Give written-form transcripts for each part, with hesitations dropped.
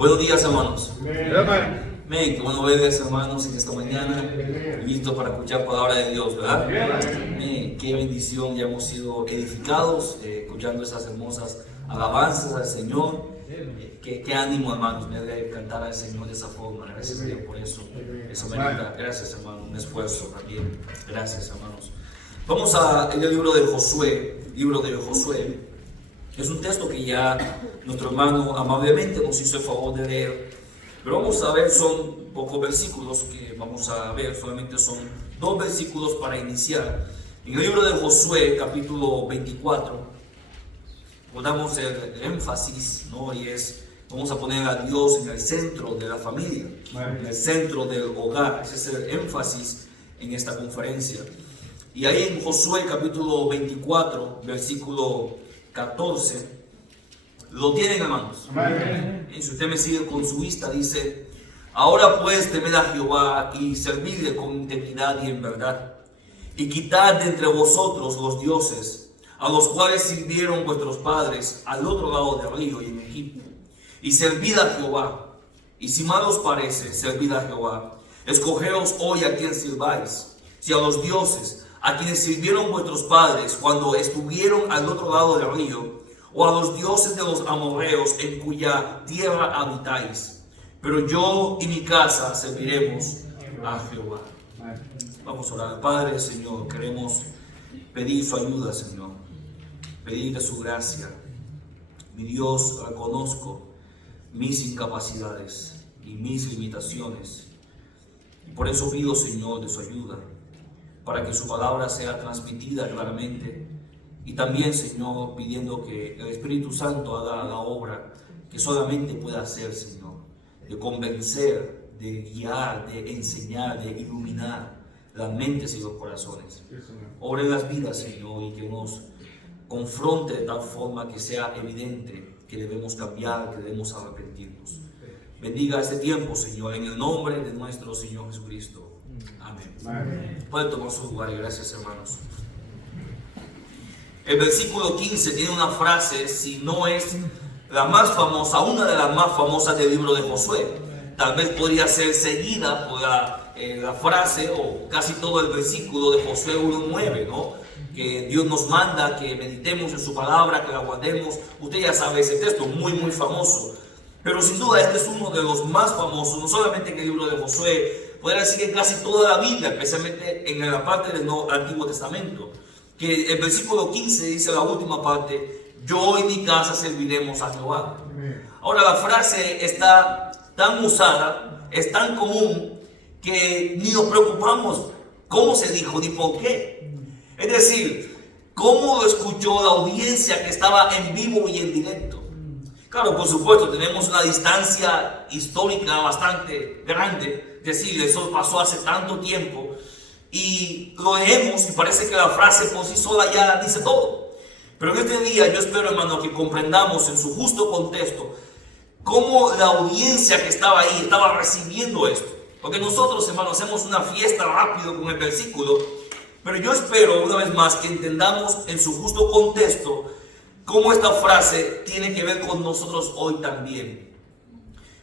Buenos días, hermanos. Amén. Amén. Qué bueno verles, hermanos, en esta mañana, listos para escuchar palabra de Dios, ¿verdad? Amén. Qué bendición, ya hemos sido edificados, escuchando esas hermosas alabanzas al Señor. Qué ánimo, hermanos, me debe cantar al Señor de esa forma. Gracias a Dios por eso. Eso me da, gracias, hermano, un esfuerzo también. Gracias, hermanos. Vamos a el libro de Josué. Es un texto que ya nuestro hermano amablemente nos hizo el favor de leer. Pero vamos a ver, son pocos versículos que vamos a ver, solamente son 2 versículos para iniciar. En el libro de Josué, capítulo 24, ponemos el énfasis, ¿no? Y vamos a poner a Dios en el centro de la familia, en el centro del hogar. Ese es el énfasis en esta conferencia. Y ahí en Josué, capítulo 24, versículo 14, lo tienen, hermanos. Amén. Y si usted me sigue con su vista, dice: ahora pues temed a Jehová y servidle con integridad y en verdad, y quitad de entre vosotros los dioses a los cuales sirvieron vuestros padres al otro lado del río y en Egipto, y servid a Jehová. Y si mal os parece, servid a Jehová. Escogeos hoy a quien sirváis, si a los dioses a quienes sirvieron vuestros padres cuando estuvieron al otro lado del río, o a los dioses de los amorreos en cuya tierra habitáis. Pero yo y mi casa serviremos a Jehová. Vamos a orar. Padre, Señor, queremos pedir su ayuda, Señor, pedirle su gracia. Mi Dios, reconozco mis incapacidades y mis limitaciones, y por eso pido, Señor, de su ayuda, para que su palabra sea transmitida claramente. Y también, Señor, pidiendo que el Espíritu Santo haga la obra que solamente puede hacer, Señor, de convencer, de guiar, de enseñar, de iluminar las mentes y los corazones. Obra en las vidas, Señor, y que nos confronte de tal forma que sea evidente que debemos cambiar, que debemos arrepentirnos. Bendiga este tiempo, Señor, en el nombre de nuestro Señor Jesucristo. Amén. Pueden tomar su lugar. Gracias, hermanos. El versículo 15 tiene una frase, si no es la más famosa, una de las más famosas del libro de Josué. Tal vez podría ser seguida por la frase o casi todo el versículo de Josué 1:9, ¿no? Que Dios nos manda que meditemos en su palabra, que la guardemos. Usted ya sabe ese texto, muy famoso. Pero sin duda este es uno de los más famosos, no solamente en el libro de Josué, podría decir en casi toda la Biblia, especialmente en la parte del Antiguo Testamento. Que el versículo 15 dice la última parte: yo y mi casa serviremos a Jehová. Ahora la frase está tan usada, es tan común, que ni nos preocupamos cómo se dijo ni por qué. Es decir, cómo lo escuchó la audiencia que estaba en vivo y en directo. Claro, por supuesto, tenemos una distancia histórica bastante grande. Es decir, eso pasó hace tanto tiempo. Y lo leemos y parece que la frase por sí sola ya dice todo. Pero en este día yo espero, hermano, que comprendamos en su justo contexto cómo la audiencia que estaba ahí estaba recibiendo esto. Porque nosotros, hermano, hacemos una fiesta rápido con el versículo, pero yo espero una vez más que entendamos en su justo contexto cómo esta frase tiene que ver con nosotros hoy también.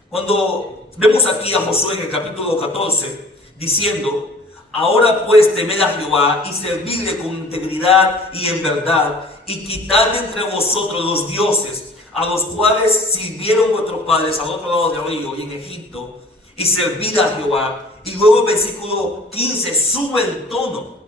Cuando vemos aquí a Josué en el capítulo 14 diciendo: ahora pues temed a Jehová y servidle con integridad y en verdad, y quitad de entre vosotros los dioses a los cuales sirvieron vuestros padres al otro lado del río y en Egipto, y servid a Jehová. Y luego el versículo 15 sube el tono: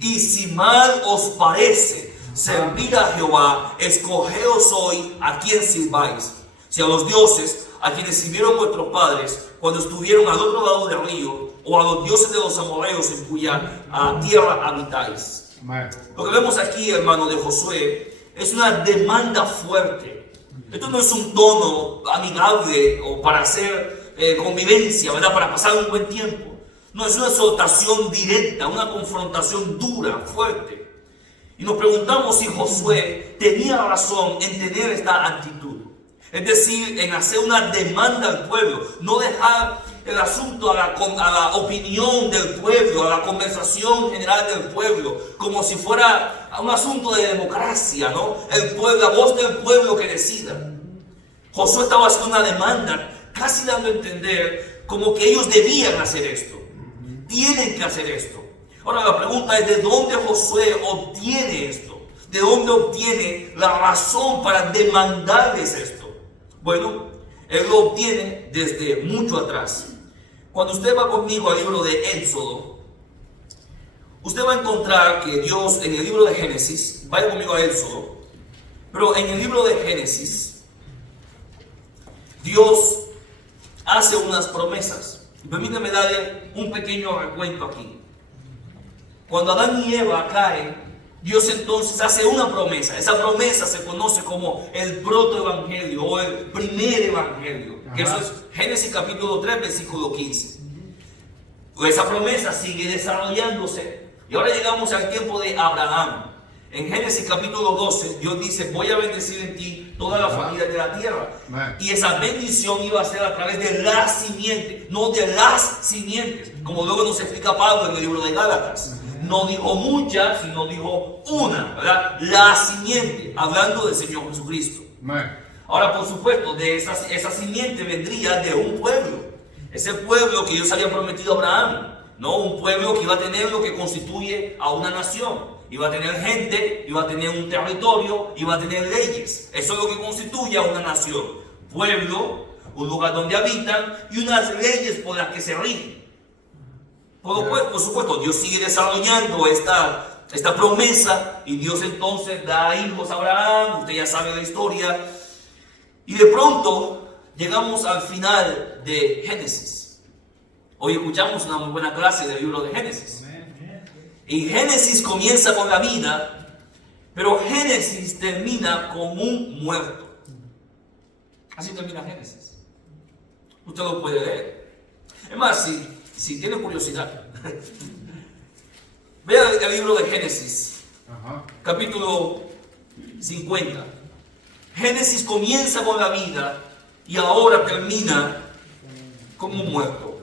y si mal os parece, servid a Jehová, escogeos hoy a quien sirváis, si a los dioses a quienes sirvieron vuestros padres cuando estuvieron al otro lado del río, o a los dioses de los amorreos en cuya tierra habitáis. Lo que vemos aquí, hermano, de Josué es una demanda fuerte. Esto no es un tono amigable o para hacer convivencia, ¿verdad? Para pasar un buen tiempo. No, es una exhortación directa, una confrontación dura, fuerte. Y nos preguntamos si Josué tenía razón en tener esta actitud. Es decir, en hacer una demanda al pueblo, no dejar el asunto a la opinión del pueblo, a la conversación general del pueblo, como si fuera un asunto de democracia, ¿no? El pueblo, la voz del pueblo que decida. Josué estaba haciendo una demanda casi dando a entender como que ellos debían hacer esto, tienen que hacer esto. Ahora la pregunta es, ¿de dónde Josué obtiene esto? ¿De dónde obtiene la razón para demandarles esto? Bueno, él lo obtiene desde mucho atrás. Cuando usted va conmigo al libro de Éxodo, usted va a encontrar que Dios en el libro de Génesis, vaya conmigo a Éxodo, pero en el libro de Génesis, Dios hace unas promesas. Permítame darle un pequeño recuento aquí. Cuando Adán y Eva caen, Dios entonces hace una promesa. Esa promesa se conoce como el protoevangelio o el primer evangelio. Que eso es Génesis capítulo 3, versículo 15. Esa promesa sigue desarrollándose. Y ahora llegamos al tiempo de Abraham. En Génesis capítulo 12, Dios dice, voy a bendecir en ti toda la familia de la tierra. Y esa bendición iba a ser a través de la simiente, no de las simientes, como luego nos explica Pablo en el libro de Gálatas. No dijo muchas, sino dijo una, ¿verdad? La simiente, hablando del Señor Jesucristo. Ahora, por supuesto, de esa simiente vendría de un pueblo. Ese pueblo que Dios había prometido a Abraham, ¿no? Un pueblo que iba a tener lo que constituye a una nación. Iba a tener gente, iba a tener un territorio, iba a tener leyes. Eso es lo que constituye a una nación. Pueblo, un lugar donde habitan y unas leyes por las que se rigen. Por supuesto, Dios sigue desarrollando esta promesa y Dios entonces da hijos a Abraham. Usted ya sabe la historia. Y de pronto llegamos al final de Génesis. Hoy escuchamos una muy buena clase del libro de Génesis. Y Génesis comienza con la vida, pero Génesis termina con un muerto. Así termina Génesis. Usted lo puede leer. Es más, si tiene curiosidad, vea el libro de Génesis, capítulo 50. Génesis comienza con la vida y ahora termina con un muerto,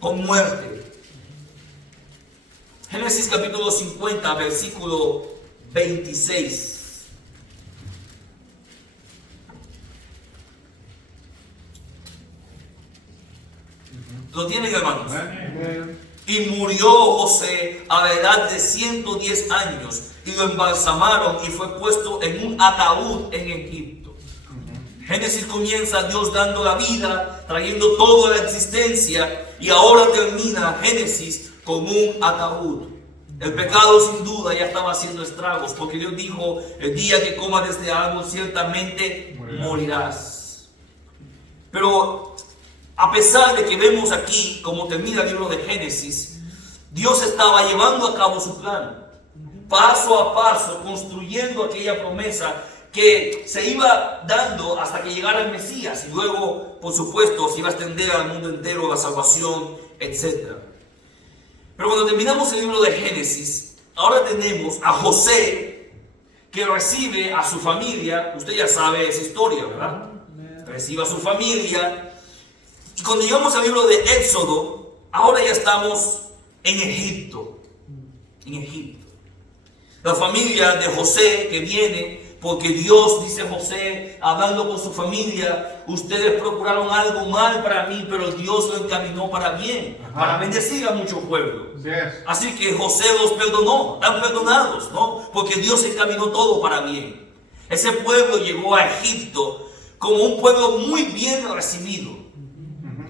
con muerte. Génesis capítulo 50, versículo 26. ¿Lo tienen, hermanos? Y murió José a la edad de 110 años y lo embalsamaron y fue puesto en un ataúd en Egipto. Génesis comienza Dios dando la vida, trayendo toda la existencia, y ahora termina Génesis con un ataúd. El pecado sin duda ya estaba haciendo estragos, porque Dios dijo, el día que comas de este árbol ciertamente morirás. Pero a pesar de que vemos aquí cómo termina el libro de Génesis, Dios estaba llevando a cabo su plan, paso a paso, construyendo aquella promesa que se iba dando hasta que llegara el Mesías, y luego, por supuesto, se iba a extender al mundo entero la salvación, etc. Pero cuando terminamos el libro de Génesis, ahora tenemos a José, que recibe a su familia. Usted ya sabe esa historia, ¿verdad? Recibe a su familia. Y cuando llegamos al libro de Éxodo, ahora ya estamos en Egipto. En Egipto. La familia de José que viene, porque Dios, dice José, hablando con su familia, ustedes procuraron algo mal para mí, pero Dios lo encaminó para bien, para bendecir a muchos pueblos. Así que José los perdonó, están perdonados, ¿no? Porque Dios encaminó todo para bien. Ese pueblo llegó a Egipto como un pueblo muy bien recibido,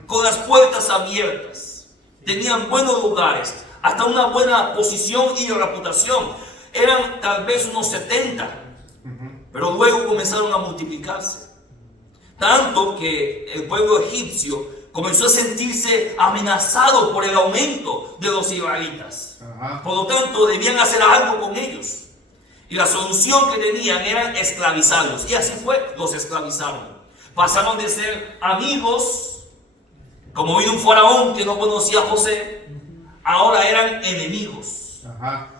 con las puertas abiertas, tenían buenos lugares, hasta una buena posición y reputación. Eran tal vez unos 70. Pero luego comenzaron a multiplicarse. Tanto que el pueblo egipcio comenzó a sentirse amenazado por el aumento de los israelitas. Por lo tanto, debían hacer algo con ellos. Y la solución que tenían era esclavizarlos. Y así fue, los esclavizaron. Pasaron de ser amigos, como vino un faraón que no conocía a José, ahora eran enemigos.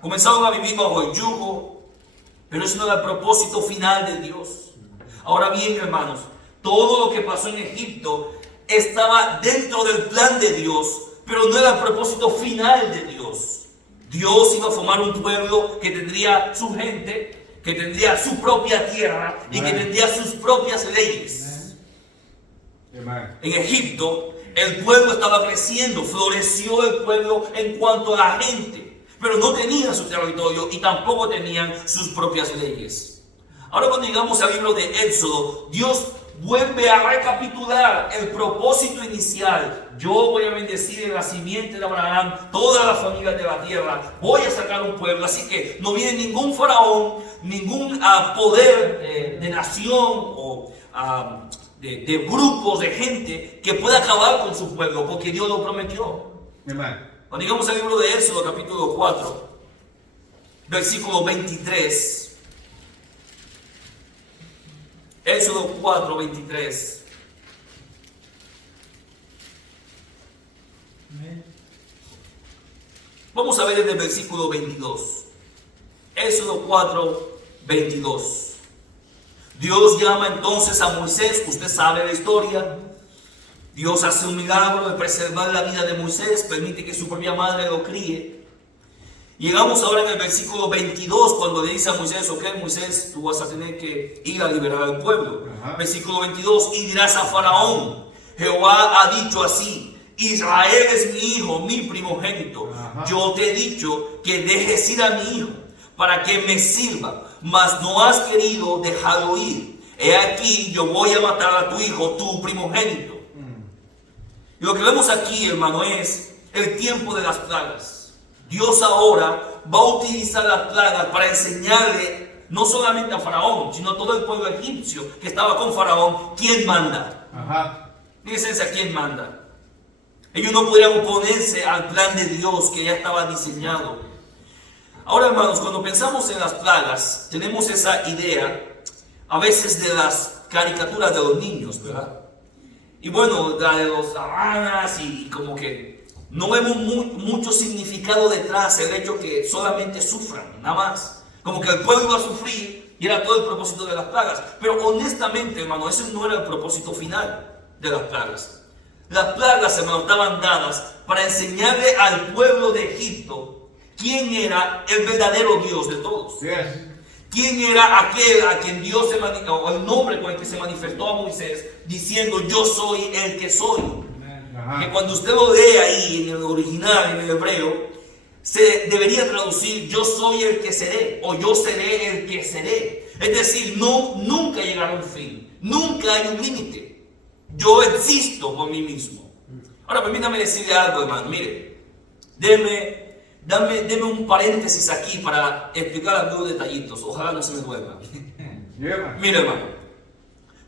Comenzaron a vivir bajo el yugo. Pero eso no era el propósito final de Dios. Ahora bien, hermanos, todo lo que pasó en Egipto estaba dentro del plan de Dios, pero no era el propósito final de Dios. Dios iba a formar un pueblo que tendría su gente, que tendría su propia tierra y que tendría sus propias leyes. Amen. En Egipto, el pueblo estaba creciendo, floreció el pueblo en cuanto a la gente, pero no tenían su territorio y tampoco tenían sus propias leyes. Ahora cuando llegamos al libro de Éxodo, Dios vuelve a recapitular el propósito inicial. Yo voy a bendecir en la simiente de Abraham toda la familia de la tierra, voy a sacar un pueblo, así que no viene ningún faraón, ningún poder de nación o de grupos de gente que pueda acabar con su pueblo, porque Dios lo prometió. Amen. Cuando llegamos al libro de Éxodo, capítulo 4, versículo 23. Éxodo 4, 23. Vamos a ver desde el versículo 22. Éxodo 4, 22. Dios llama entonces a Moisés, usted sabe la historia. Dios hace un milagro de preservar la vida de Moisés, permite que su propia madre lo críe. Llegamos ahora en el versículo 22, cuando le dice a Moisés, ok, Moisés, tú vas a tener que ir a liberar al pueblo. Versículo 22, y dirás a Faraón, Jehová ha dicho así, Israel es mi hijo, mi primogénito. Yo te he dicho que dejes ir a mi hijo para que me sirva, mas no has querido dejarlo ir. He aquí, yo voy a matar a tu hijo, tu primogénito. Y lo que vemos aquí, hermano, es el tiempo de las plagas. Dios ahora va a utilizar las plagas para enseñarle no solamente a Faraón, sino a todo el pueblo egipcio que estaba con Faraón, quién manda. Fíjense a quién manda. Ellos no podían oponerse al plan de Dios que ya estaba diseñado. Ahora, hermanos, cuando pensamos en las plagas, tenemos esa idea a veces de las caricaturas de los niños, ¿verdad? Y bueno, la de los ranas y como que no vemos mucho significado detrás, el hecho que solamente sufran, nada más. Como que el pueblo iba a sufrir y era todo el propósito de las plagas. Pero honestamente, hermano, ese no era el propósito final de las plagas. Las plagas, hermano, estaban dadas para enseñarle al pueblo de Egipto quién era el verdadero Dios de todos. Yes. ¿Quién era aquel a quien Dios se manifestó, o el nombre con el que se manifestó a Moisés, diciendo yo soy el que soy? Que cuando usted lo lee ahí en el original, en el hebreo, se debería traducir yo soy el que seré, o yo seré el que seré. Es decir, nunca llegará a un fin, nunca hay un límite. Yo existo por mí mismo. Ahora permítame decirle algo, hermano. Mire, deme un paréntesis aquí para explicar algunos detallitos. Ojalá no se me duerma. Mire, hermano.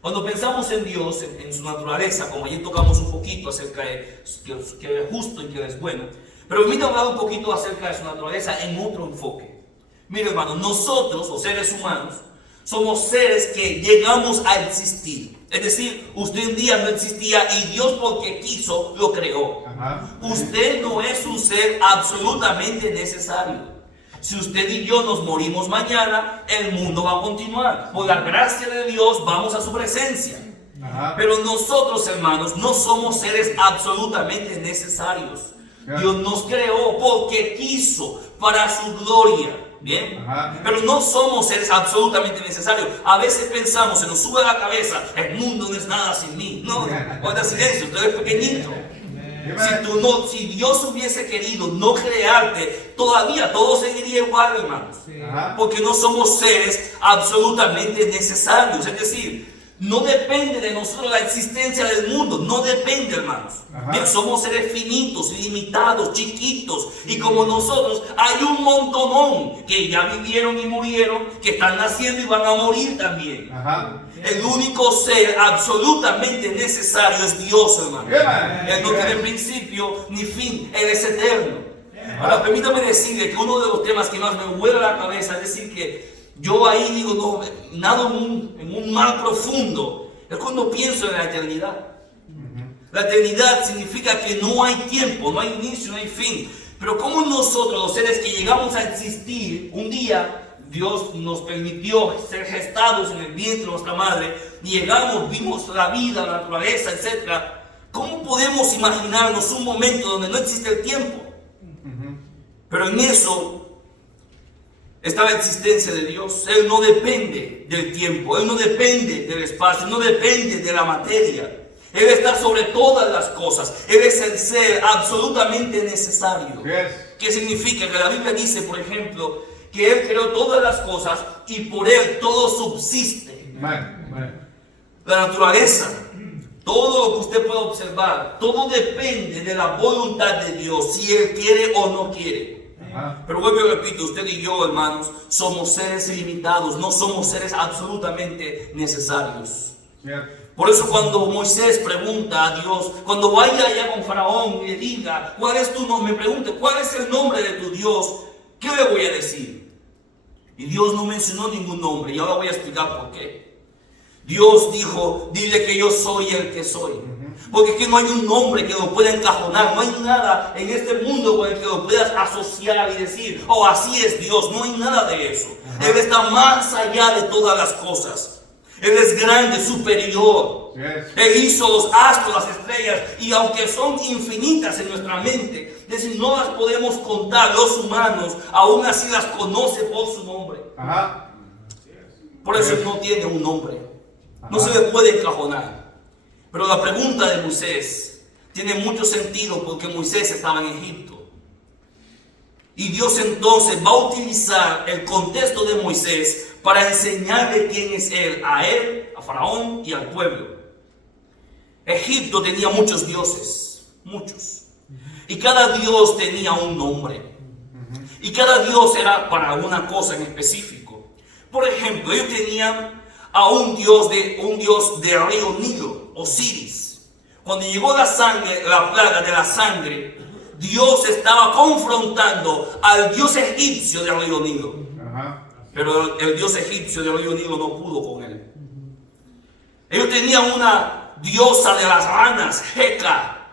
Cuando pensamos en Dios, en su naturaleza, como ayer tocamos un poquito acerca de que es justo y que es bueno, pero permítame hablar un poquito acerca de su naturaleza en otro enfoque. Mire, hermano, nosotros, los seres humanos, somos seres que llegamos a existir. Es decir, usted un día no existía y Dios, porque quiso, lo creó. Usted no es un ser absolutamente necesario. Si usted y yo nos morimos mañana, el mundo va a continuar. Por la gracia de Dios vamos a su presencia. Pero nosotros, hermanos, no somos seres absolutamente necesarios. Dios nos creó porque quiso, para su gloria. Bien, pero no somos seres absolutamente necesarios. A veces pensamos, se nos sube a la cabeza, el mundo no es nada sin mí. No, guarda silencio, usted es pequeñito. Si Dios hubiese querido no crearte, todavía todo seguiría igual, hermanos. Porque no somos seres absolutamente necesarios. Es decir, no depende de nosotros la existencia del mundo. No depende, hermanos. Somos seres finitos, limitados, chiquitos. Y como nosotros, hay un montonón que ya vivieron y murieron, que están naciendo y van a morir también. El único ser absolutamente necesario es Dios, hermano. Él no tiene principio ni fin. Él es eterno. Ahora, permítame decirle que uno de los temas que más me vuela la cabeza es decir que yo ahí digo, no, nado en un mar profundo. Es cuando pienso en la eternidad. La eternidad significa que no hay tiempo, no hay inicio, no hay fin. Pero como nosotros, los seres que llegamos a existir, un día Dios nos permitió ser gestados en el vientre de nuestra madre, y llegamos, vimos la vida, la naturaleza, etc. ¿Cómo podemos imaginarnos un momento donde no existe el tiempo? Pero en eso está la existencia de Dios. Él no depende del tiempo, Él no depende del espacio, no depende de la materia. Él está sobre todas las cosas. Él es el ser absolutamente necesario. Yes. ¿Qué significa? Que la Biblia dice, por ejemplo, que Él creó todas las cosas y por Él todo subsiste. Amen. La naturaleza, todo lo que usted puede observar, todo depende de la voluntad de Dios, si Él quiere o no quiere. Ajá. Pero vuelvo y repito, usted y yo, hermanos, somos seres limitados, no somos seres absolutamente necesarios. Cierto. Por eso cuando Moisés pregunta a Dios, cuando vaya allá con Faraón y le diga, ¿cuál es tu nombre? Me pregunte, ¿cuál es el nombre de tu Dios? ¿Qué le voy a decir? Y Dios no mencionó ningún nombre, y ahora voy a explicar por qué. Dios dijo, dile que yo soy el que soy. Porque es que no hay un nombre que lo pueda encajonar, no hay nada en este mundo con el que lo puedas asociar y decir, oh, así es Dios, no hay nada de eso. Él está más allá de todas las cosas. Él es grande, superior. Yes. Él hizo los astros, las estrellas, y aunque son infinitas en nuestra mente, es decir, no las podemos contar los humanos, aún así las conoce por su nombre. Ajá. Por eso no tiene un nombre. No se le puede encajonar. Pero la pregunta de Moisés tiene mucho sentido porque Moisés estaba en Egipto. Y Dios entonces va a utilizar el contexto de Moisés para enseñarle quién es él, a Faraón y al pueblo. Egipto tenía muchos dioses, muchos. Y cada dios tenía un nombre. Y cada dios era para una cosa en específico. Por ejemplo, ellos tenían a un dios del río Nilo, Osiris. Cuando llegó la plaga de la sangre, Dios estaba confrontando al dios egipcio del río Nilo. Ajá. Pero el dios egipcio del río Nilo no pudo con él. Ellos tenían una diosa de las ranas, Heka.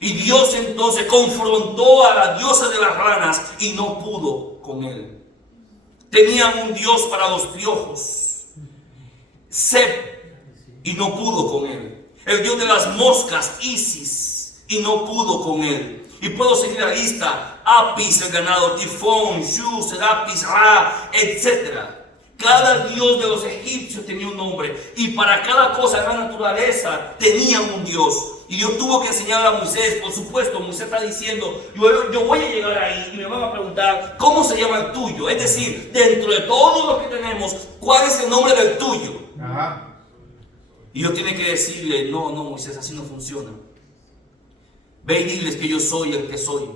Y Dios entonces confrontó a la diosa de las ranas y no pudo con él. Tenían un dios para los piojos, Seb, y no pudo con él. El dios de las moscas, Isis, y no pudo con él. Y puedo seguir la lista: Apis, el ganado, Tifón, Shu, Serapis, Ra, etc. Cada dios de los egipcios tenía un nombre, y para cada cosa de la naturaleza tenían un dios. Y Dios tuvo que enseñarle a Moisés. Por supuesto, Moisés está diciendo, yo voy a llegar ahí y me van a preguntar, ¿cómo se llama el tuyo? Es decir, dentro de todo lo que tenemos, ¿cuál es el nombre del tuyo? Ajá. Y Dios tiene que decirle, no, Moisés, así no funciona. Ve y diles que yo soy el que soy.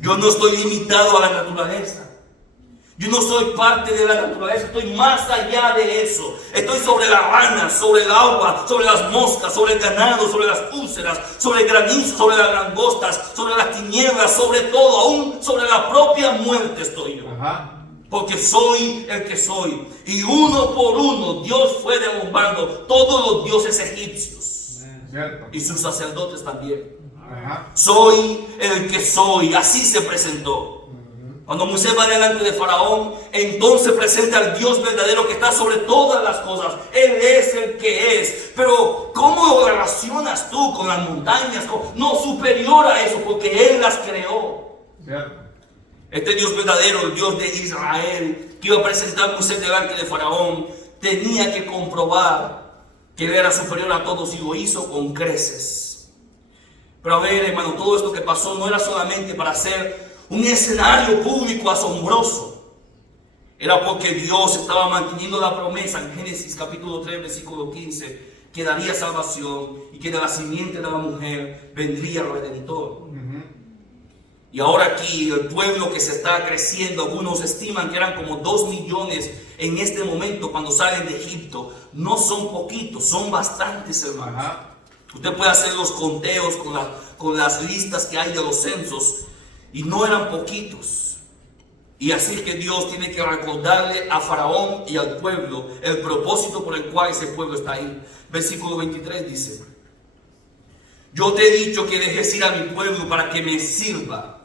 Yo no estoy limitado a la naturaleza. Yo no soy parte de la naturaleza, estoy más allá de eso. Estoy sobre las ranas, sobre el agua, sobre las moscas, sobre el ganado, sobre las úlceras, sobre el granizo, sobre las langostas, sobre las tinieblas, sobre todo, aún sobre la propia muerte estoy yo. Ajá. Porque soy el que soy. Y uno por uno Dios fue derrumbando todos los dioses egipcios. Cierto. Y sus sacerdotes también. Ajá. Soy el que soy, así se presentó. Cuando Moisés va delante de Faraón, entonces presenta al Dios verdadero que está sobre todas las cosas. Él es el que es. Pero ¿cómo lo relacionas tú con las montañas? No, superior a eso, porque Él las creó. Cierto. Este Dios verdadero, el Dios de Israel, que iba a presentar a Moisés delante de Faraón, tenía que comprobar que Él era superior a todos, y lo hizo con creces. Pero a ver, hermano, todo esto que pasó no era solamente para hacer un escenario público asombroso. Era porque Dios estaba manteniendo la promesa en Génesis capítulo 3, versículo 15, que daría salvación y que de la simiente de la mujer vendría el Redentor. Y ahora aquí el pueblo que se está creciendo, algunos estiman que eran como 2 millones en este momento cuando salen de Egipto. No son poquitos, son bastantes, hermanos. Ajá. Usted puede hacer los conteos con las listas que hay de los censos, y no eran poquitos. Y así que Dios tiene que recordarle a Faraón y al pueblo el propósito por el cual ese pueblo está ahí. Versículo 23 dice: yo te he dicho que dejes ir a mi pueblo para que me sirva.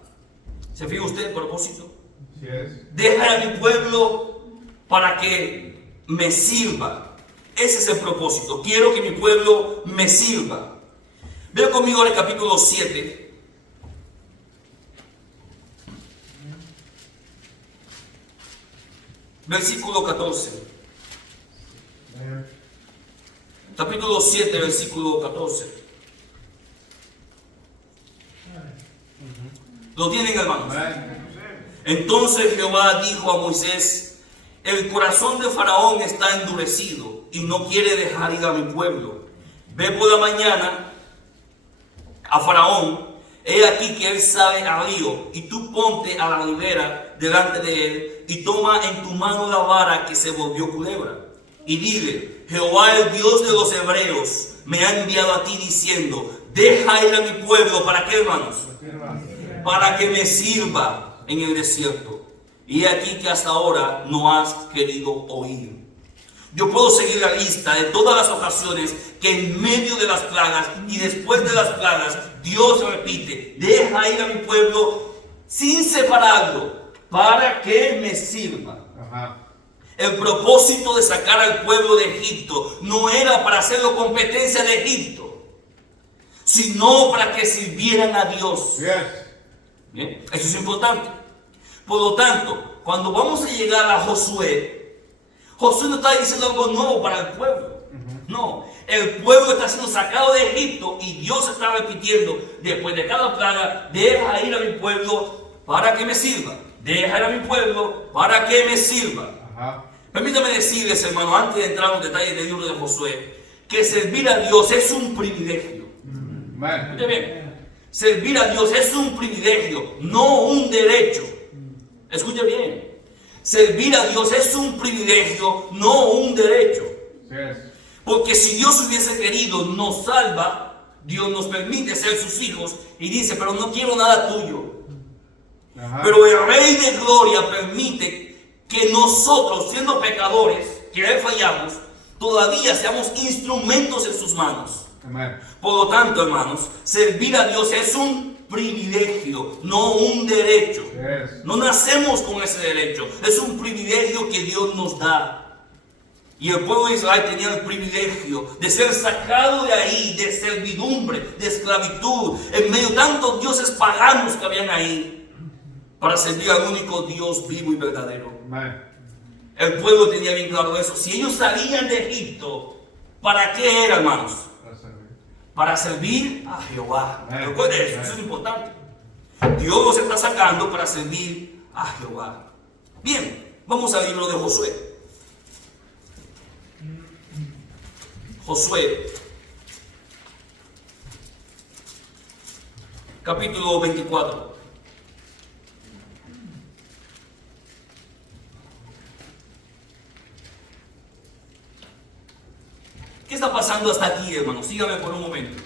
¿Se fija usted el propósito? Sí es. Deja a mi pueblo para que me sirva. Ese es el propósito. Quiero que mi pueblo me sirva. Veo conmigo ahora el capítulo 7. Versículo 14. capítulo 7, versículo 14. ¿Lo tienen, hermanos? Entonces Jehová dijo a Moisés: el corazón de Faraón está endurecido y no quiere dejar ir a mi pueblo. Ve por la mañana a Faraón, he aquí que él sale al río, y tú ponte a la ribera delante de él, y toma en tu mano la vara que se volvió culebra, y dile: Jehová, el Dios de los hebreos, me ha enviado a ti diciendo: deja ir a mi pueblo. ¿Para qué, hermanos? Para que me sirva en el desierto. Y aquí que hasta ahora no has querido oír. Yo puedo seguir la lista de todas las ocasiones que en medio de las plagas y después de las plagas Dios repite: deja ir a mi pueblo sin separarlo, para que me sirva. El propósito de sacar al pueblo de Egipto no era para hacerlo competencia de Egipto, sino para que sirvieran a Dios. Bien, eso es importante. Por lo tanto, cuando vamos a llegar a Josué, Josué no está diciendo algo nuevo para el pueblo. No, el pueblo está siendo sacado de Egipto y Dios está repitiendo después de cada plaga: deja ir a mi pueblo para que me sirva. Deja ir a mi pueblo para que me sirva. Permítame decirles, hermano, antes de entrar en los detalles del libro de Josué, que servir a Dios es un privilegio. Escuche bien. Servir a Dios es un privilegio, no un derecho. Escuche bien. Servir a Dios es un privilegio, no un derecho. Porque si Dios hubiese querido, nos salva. Dios nos permite ser sus hijos y dice: pero no quiero nada tuyo. Pero el Rey de Gloria permite que nosotros, siendo pecadores, que le fallamos, todavía seamos instrumentos en sus manos. Por lo tanto, hermanos, servir a Dios es un privilegio, no un derecho. No nacemos con ese derecho, es un privilegio que Dios nos da. Y el pueblo de Israel tenía el privilegio de ser sacado de ahí, de servidumbre, de esclavitud, en medio de tantos dioses paganos que habían ahí, para servir al único Dios vivo y verdadero. El pueblo tenía bien claro eso. Si ellos salían de Egipto, ¿para qué era, hermanos? Para servir a Jehová. Recuerden eso, eso es importante. Dios los está sacando para servir a Jehová. Bien, vamos al libro de Josué. Josué, capítulo 24. ¿Qué está pasando hasta aquí, hermanos? Síganme por un momento.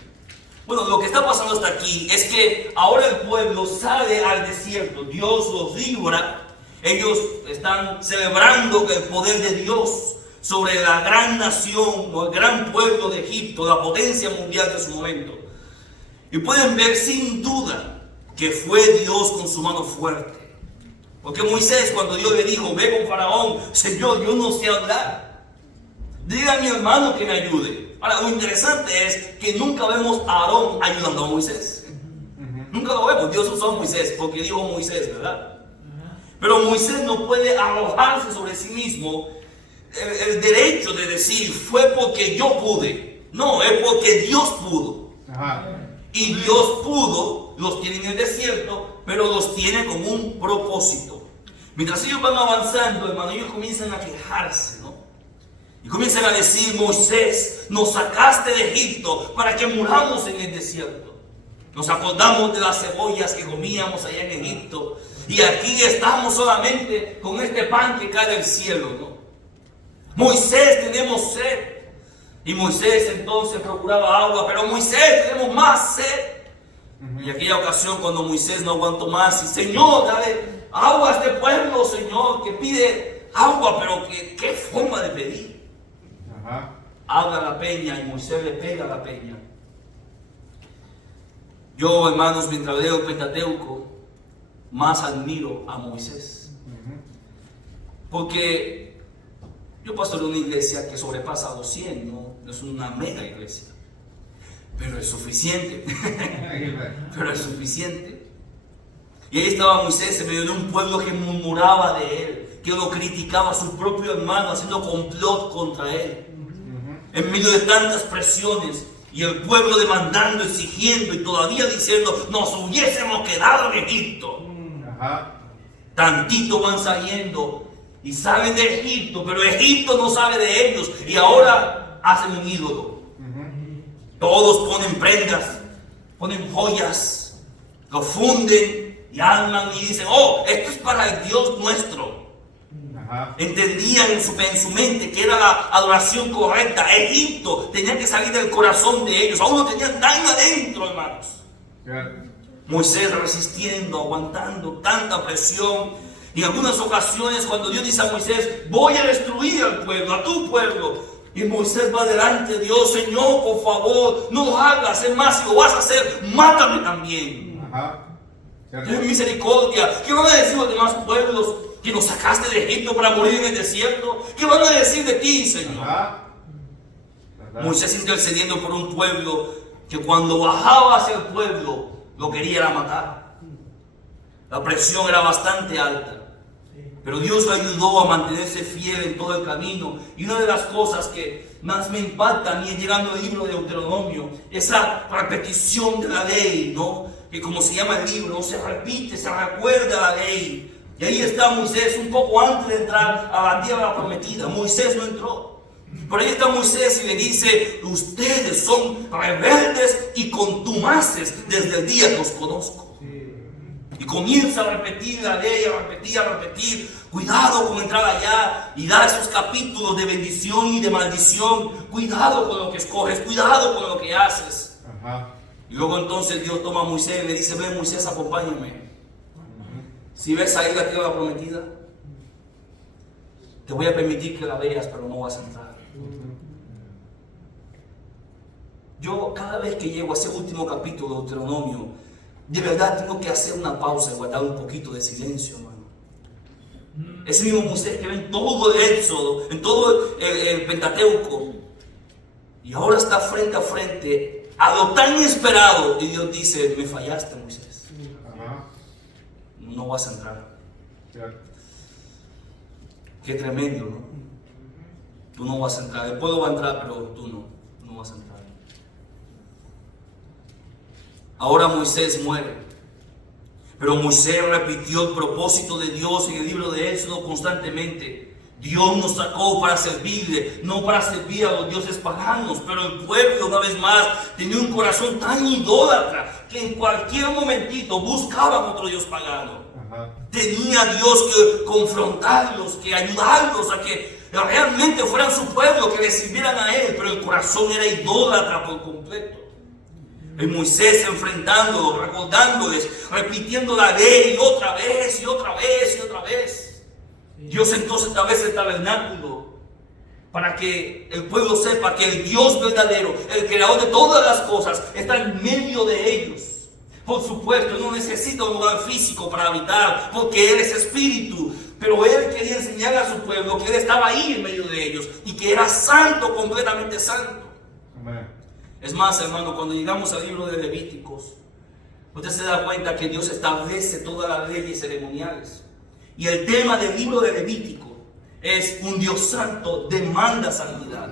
Bueno, lo que está pasando hasta aquí es que ahora el pueblo sale al desierto. Dios los libra. Ellos están celebrando el poder de Dios sobre la gran nación o el gran pueblo de Egipto, la potencia mundial de su momento. Y pueden ver sin duda que fue Dios con su mano fuerte. Porque Moisés, cuando Dios le dijo: ve con Faraón, Señor, yo no sé hablar. Dile a mi hermano que me ayude. Ahora, lo interesante es que nunca vemos a Aarón ayudando a Moisés. Nunca lo vemos. Dios usó a Moisés porque dijo Moisés, ¿verdad? Pero Moisés no puede arrojarse sobre sí mismo el derecho de decir: fue porque yo pude. No, es porque Dios pudo. Y Dios pudo, los tiene en el desierto, pero los tiene con un propósito. Mientras ellos van avanzando, hermano, ellos comienzan a quejarse, ¿no? Y comienzan a decir: Moisés, nos sacaste de Egipto para que muramos en el desierto. Nos acordamos de las cebollas que comíamos allá en Egipto, y aquí estamos solamente con este pan que cae del cielo, ¿no? Moisés, tenemos sed. Y Moisés entonces procuraba agua: pero Moisés, tenemos más sed. Y aquella ocasión cuando Moisés no aguantó más y: Señor, dale agua a este pueblo, Señor, que pide agua, pero ¿qué forma de pedir? Habla la peña y Moisés le pega a la peña. Yo, hermanos, mientras leo el Pentateuco, más admiro a Moisés. Porque yo pastoreo una iglesia que sobrepasa los 100, no es una mega iglesia. Pero es suficiente. Pero es suficiente. Y ahí estaba Moisés en medio de un pueblo que murmuraba de él, que lo criticaba a su propio hermano, haciendo complot contra él. en medio de tantas presiones y el pueblo demandando, exigiendo y todavía diciendo, nos hubiésemos quedado en Egipto. Ajá. Tantito van saliendo y salen de Egipto, pero Egipto no sabe de ellos y ahora hacen un ídolo. Todos ponen prendas, ponen joyas, lo funden y arman y dicen, oh, esto es para el Dios nuestro. Ajá. Entendían en su mente que era la adoración correcta. Egipto tenía que salir del corazón de ellos. Aún lo tenían tan adentro, hermanos. Cierto. Moisés resistiendo, aguantando tanta presión. Y en algunas ocasiones cuando Dios dice a Moisés, voy a destruir al pueblo, a tu pueblo. Y Moisés va delante de Dios, Señor, por favor, no lo hagas. Es más, si lo vas a hacer, mátame también. Ajá. Cierto. Ten misericordia. ¿Qué van a decir los demás pueblos? Que nos sacaste de Egipto para morir en el desierto. ¿Qué van a decir de ti, Señor? Ajá. ¿Verdad? Moisés intercediendo por un pueblo que cuando bajaba hacia el pueblo lo quería era matar. La presión era bastante alta, pero Dios lo ayudó a mantenerse fiel en todo el camino. Y una de las cosas que más me impacta a mí llegando al libro de Deuteronomio, esa repetición de la ley, ¿no? Que como se llama el libro, se repite, se recuerda la ley. Y ahí está Moisés un poco antes de entrar a la tierra prometida. Moisés no entró. Por ahí está Moisés y le dice, ustedes son rebeldes y contumaces desde el día que os conozco. Y comienza a repetir la ley, a repetir. Cuidado con entrar allá y dar esos capítulos de bendición y de maldición. Cuidado con lo que escoges, cuidado con lo que haces. Ajá. Y luego entonces Dios toma a Moisés y le dice, ven Moisés, acompáñame. Si ves ahí la tierra prometida, te voy a permitir que la veas, pero no vas a entrar. Yo cada vez que llego a ese último capítulo de Deuteronomio, de verdad tengo que hacer una pausa y guardar un poquito de silencio, hermano. Ese mismo Moisés que ve en todo el Éxodo, en todo el Pentateuco, y ahora está frente a frente a lo tan esperado, y Dios dice, me fallaste, Moisés. Ajá. No vas a entrar. Cierto. Qué tremendo, ¿no? Tú no vas a entrar. El pueblo va a entrar, pero tú no vas a entrar. Ahora Moisés muere. Pero Moisés repitió el propósito de Dios en el libro de Éxodo constantemente. Dios nos sacó para servirle, no para servir a los dioses paganos. Pero el pueblo, una vez más, tenía un corazón tan idólatra que en cualquier momentito buscaban otro dios pagano. Ajá. Tenía Dios que confrontarlos, que ayudarlos a que realmente fueran su pueblo, que le sirvieran a Él, pero el corazón era idólatra por completo. Y Moisés enfrentándolos, recordándoles, repitiendo la ley otra vez y otra vez y otra vez. Dios entonces establece el tabernáculo para que el pueblo sepa que el Dios verdadero, el creador de todas las cosas, está en medio de ellos. Por supuesto, no necesita un lugar físico para habitar, porque Él es espíritu. Pero Él quería enseñar a su pueblo que Él estaba ahí en medio de ellos y que era santo, completamente santo. Amén. Es más, hermano, cuando llegamos al libro de Levíticos, usted se da cuenta que Dios establece todas las leyes ceremoniales. Y el tema del libro de Levítico es un Dios santo demanda santidad.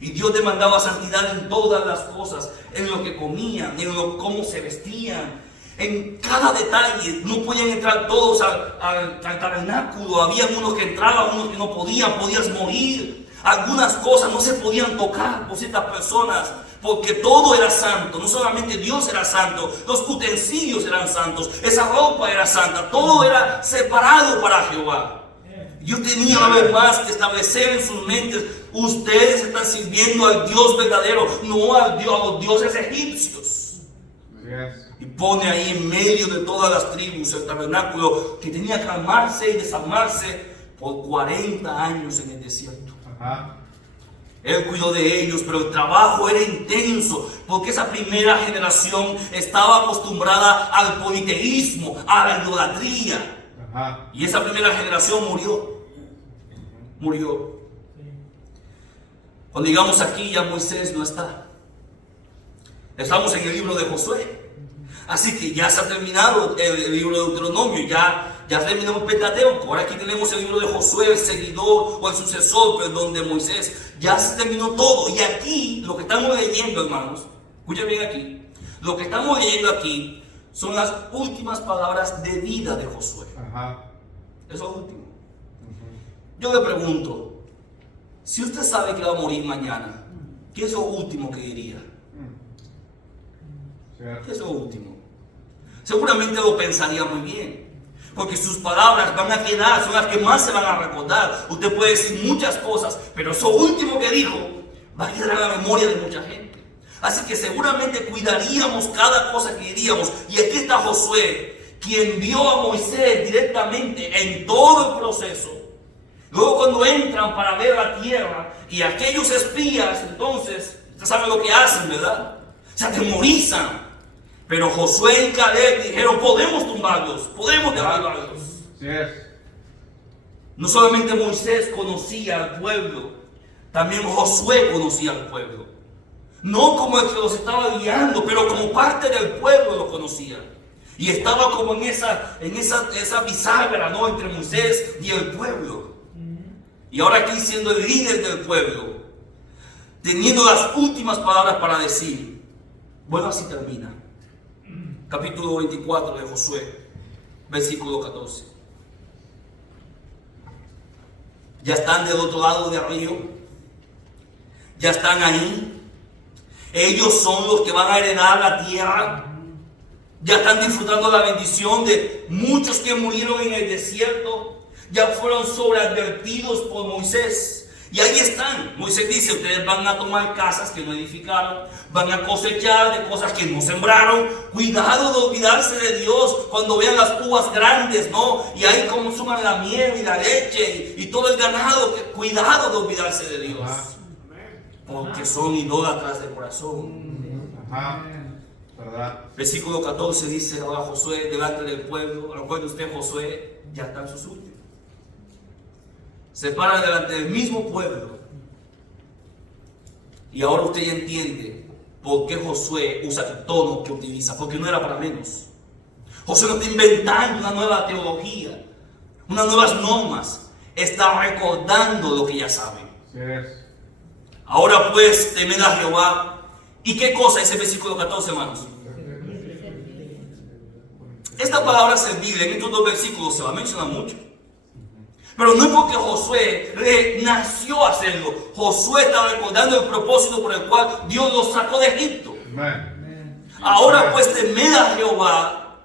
Y Dios demandaba santidad en todas las cosas, en lo que comían, en cómo se vestían, en cada detalle. No podían entrar todos al tabernáculo. Había unos que entraban, unos que no podían, podías morir. Algunas cosas no se podían tocar por ciertas personas, porque todo era santo. No solamente Dios era santo, los utensilios eran santos, esa ropa era santa, todo era separado para Jehová. Yo tenía una vez más que establecer en sus mentes, ustedes están sirviendo al Dios verdadero, no a los dioses egipcios. Yes. Y pone ahí en medio de todas las tribus el tabernáculo que tenía que armarse y desarmarse por 40 años en el desierto. Ajá. Él cuidó de ellos, pero el trabajo era intenso, porque esa primera generación estaba acostumbrada al politeísmo, a la idolatría. Ajá. Y esa primera generación murió. Cuando llegamos aquí ya Moisés no está. Estamos en el libro de Josué. Así que ya se ha terminado el libro de Deuteronomio, ya Ya terminamos el Pentateuco. Ahora aquí tenemos el libro de Josué, el seguidor o el sucesor, perdón, de Moisés. Ya se terminó todo. Y aquí, lo que estamos leyendo, hermanos, escuchen bien aquí. Lo que estamos leyendo aquí son las últimas palabras de vida de Josué. Ajá. Eso es lo último. Yo le pregunto, si usted sabe que va a morir mañana, ¿qué es lo último que diría? Cierto. ¿Qué es lo último? Seguramente lo pensaría muy bien. Porque sus palabras van a quedar, son las que más se van a recordar. Usted puede decir muchas cosas, pero eso último que dijo va a quedar en la memoria de mucha gente. Así que seguramente cuidaríamos cada cosa que diríamos. Y aquí está Josué, quien vio a Moisés directamente en todo el proceso. Luego cuando entran para ver la tierra y aquellos espías, entonces, usted sabe lo que hacen, ¿verdad? Se atemorizan. Pero Josué y Caleb dijeron, podemos tumbarlos, podemos derribarlos. Sí es. No solamente Moisés conocía al pueblo, también Josué conocía al pueblo. No como el que los estaba guiando, pero como parte del pueblo lo conocía. Y estaba como en esa bisagra, ¿no?, entre Moisés y el pueblo. Y ahora aquí siendo el líder del pueblo, teniendo las últimas palabras para decir. Bueno, así termina. Capítulo 24 de Josué, versículo 14. Ya están del otro lado del río. Ya están ahí. Ellos son los que van a heredar la tierra. Ya están disfrutando la bendición de muchos que murieron en el desierto. Ya fueron sobreadvertidos por Moisés. Y ahí están. Moisés dice, ustedes van a tomar casas que no edificaron, van a cosechar de cosas que no sembraron. Cuidado de olvidarse de Dios cuando vean las uvas grandes, ¿no? Y ahí consuman la miel y la leche y todo el ganado. Cuidado de olvidarse de Dios. Porque son idólatras de corazón. Ajá. ¿Verdad? Versículo 14 dice ahora Josué delante del pueblo. Recuerde usted, Josué, ya están sus últimos. Se para delante del mismo pueblo. Y ahora usted ya entiende por qué Josué usa el tono que utiliza. Porque no era para menos. Josué no está inventando una nueva teología, unas nuevas normas. Está recordando lo que ya saben. Sí es. Ahora pues, temed a Jehová. ¿Y qué cosa es el versículo 14, hermanos? Esta palabra servir en estos dos versículos se va a mencionar mucho. Pero no es porque Josué nació a hacerlo. Josué está recordando el propósito por el cual Dios los sacó de Egipto. Amén. Ahora pues temed a Jehová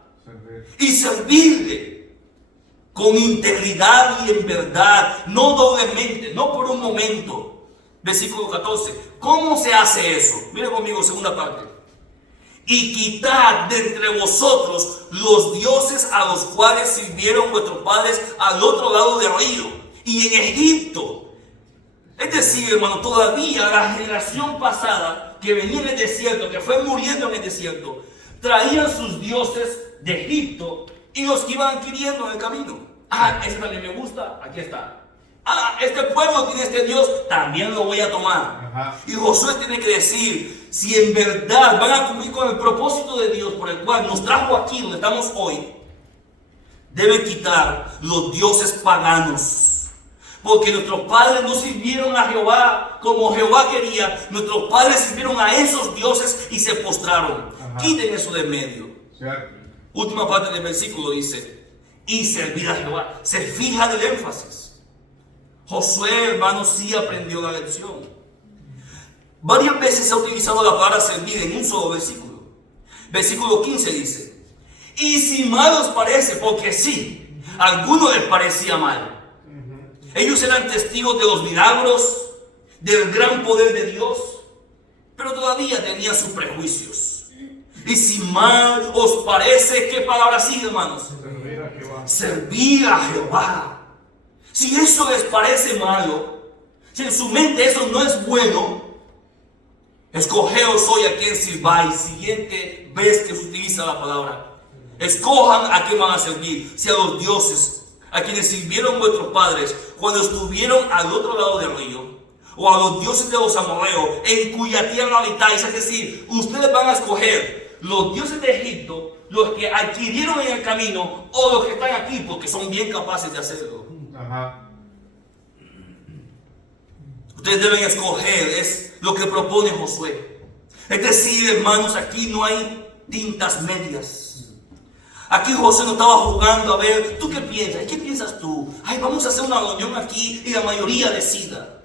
y servirle con integridad y en verdad, no doblemente, no por un momento. Versículo 14. ¿Cómo se hace eso? Mire conmigo, segunda parte. Y quitad de entre vosotros los dioses a los cuales sirvieron vuestros padres al otro lado del río y en Egipto. Es decir, hermano, todavía la generación pasada que venía en el desierto, que fue muriendo en el desierto, traían sus dioses de Egipto y los iban adquiriendo en el camino. Ah, este también me gusta, aquí está. Ah, este pueblo tiene este Dios, también lo voy a tomar. Ajá. Y Josué tiene que decir, si en verdad van a cumplir con el propósito de Dios por el cual nos trajo aquí donde estamos hoy, deben quitar los dioses paganos. Porque nuestros padres no sirvieron a Jehová como Jehová quería. Nuestros padres sirvieron a esos dioses y se postraron. Ajá. Quiten eso de medio. Cierto. Última parte del versículo dice, y servir a Jehová. Se fija del énfasis. Josué, hermano, sí aprendió la lección. Varias veces se ha utilizado la palabra servir en un solo versículo. Versículo 15 dice, y si mal os parece, porque sí, a algunos les parecía mal. Ellos eran testigos de los milagros, del gran poder de Dios, pero todavía tenían sus prejuicios. Y si mal os parece, ¿qué palabra sigue, hermanos? Servir a Jehová. Servir a Jehová. Si eso les parece malo, si en su mente eso no es bueno, escogeos hoy a quien sirváis. Siguiente vez que se utiliza la palabra. Escojan a quién van a servir. Si a los dioses a quienes sirvieron vuestros padres cuando estuvieron al otro lado del río, o a los dioses de los amorreos en cuya tierra habitáis. Es decir, ustedes van a escoger los dioses de Egipto, los que adquirieron en el camino o los que están aquí porque son bien capaces de hacerlo. Ajá. Ustedes deben escoger, es lo que propone Josué. Es decir, hermanos, aquí no hay tintas medias. Aquí José no estaba jugando a ver, ¿tú qué piensas? ¿Qué piensas tú? Ay, vamos a hacer una reunión aquí y la mayoría decida.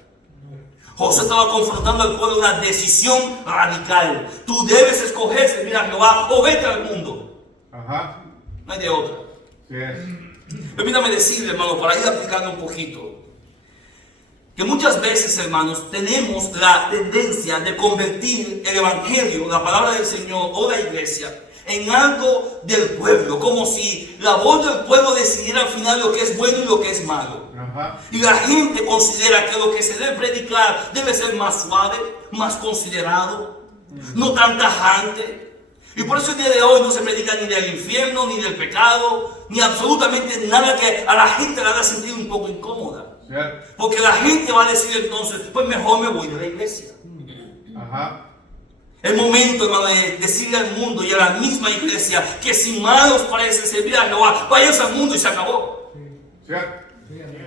José estaba confrontando al pueblo una decisión radical. Tú debes escoger servir a Jehová o vete al mundo. Ajá. No hay de otra. Sí es. Permítame decirle, hermano, para ir aplicando un poquito, que muchas veces, hermanos, tenemos la tendencia de convertir el evangelio, la palabra del Señor o la iglesia en algo del pueblo, como si la voz del pueblo decidiera al final lo que es bueno y lo que es malo. Ajá. Y la gente considera que lo que se debe predicar debe ser más suave, más considerado, no tan tajante. Y por eso el día de hoy no se predica ni del infierno, ni del pecado, ni absolutamente nada que a la gente la haga sentir un poco incómoda. Cierto. Porque la gente va a decir entonces, pues mejor me voy de la iglesia. Ajá. El momento, hermano, de decirle al mundo y a la misma iglesia que si malos parece servir a Jehová, váyanse al mundo y se acabó. Cierto.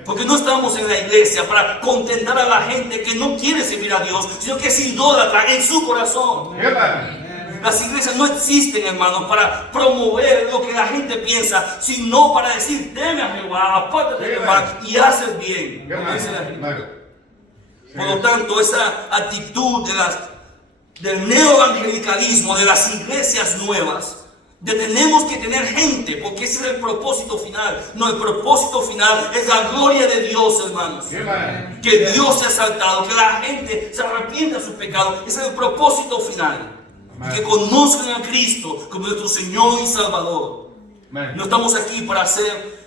Porque no estamos en la iglesia para contentar a la gente que no quiere servir a Dios, sino que es idólatra en su corazón. Cierto. Las iglesias no existen, hermanos, para promover lo que la gente piensa, sino para decir, teme a Jehová, apártate de mal y haz el bien. Como dice la Escritura. Por lo tanto, esa actitud del neoevangelicalismo, de las iglesias nuevas, de tenemos que tener gente, porque ese es el propósito final. No, el propósito final es la gloria de Dios, hermanos. Que Dios sea exaltado, que la gente se arrepienta de sus pecados. Ese es el propósito final. Que conozcan a Cristo como nuestro Señor y Salvador. No estamos aquí para ser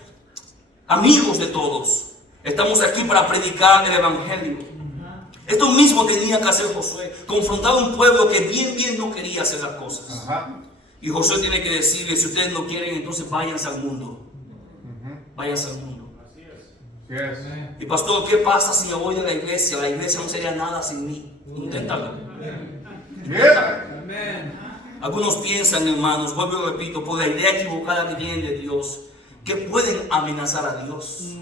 amigos de todos. Estamos aquí para predicar el Evangelio. Esto mismo tenía que hacer Josué. Confrontar a un pueblo que bien no quería hacer las cosas. Ajá. Y Josué tiene que decirle, si ustedes no quieren, entonces váyanse al mundo. Váyanse al mundo. Sí es. Y pastor, ¿qué pasa si me voy de la iglesia? La iglesia no sería nada sin mí. Inténtalo. Algunos piensan, hermanos, vuelvo y repito, por la idea equivocada que tienen de Dios, que pueden amenazar a Dios.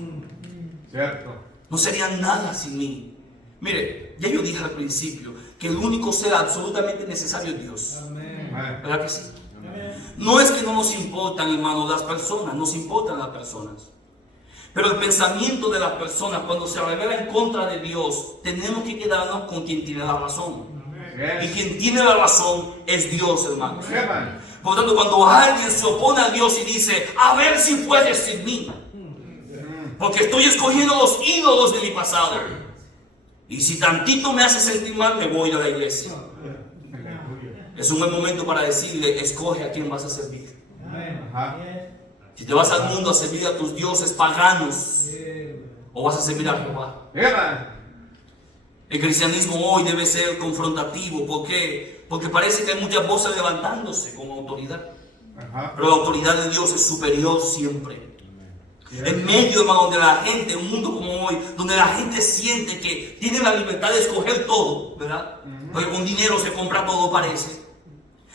Cierto. No serían nada sin mí. Mire, ya yo dije al principio que el único ser absolutamente necesario es Dios. ¿Verdad que sí? No es que no nos importan, hermanos, las personas, nos importan las personas. Pero el pensamiento de las personas, cuando se revela en contra de Dios, tenemos que quedarnos con quien tiene la razón. Y quien tiene la razón es Dios, hermanos. Por lo tanto, cuando alguien se opone a Dios y dice, a ver si puedes sin mí, porque estoy escogiendo los ídolos de mi pasado, y si tantito me hace sentir mal, me voy de la iglesia. Es un buen momento para decirle, escoge a quién vas a servir. Ajá. Si te vas al mundo a servir a tus dioses paganos, o vas a servir a Jehová. El cristianismo hoy debe ser confrontativo. ¿Por qué? Porque parece que hay muchas voces levantándose con autoridad. Ajá. Pero la autoridad de Dios es superior siempre. En medio, hermano, de la gente, un mundo como hoy, donde la gente siente que tiene la libertad de escoger todo, ¿verdad? Porque con dinero se compra todo, parece.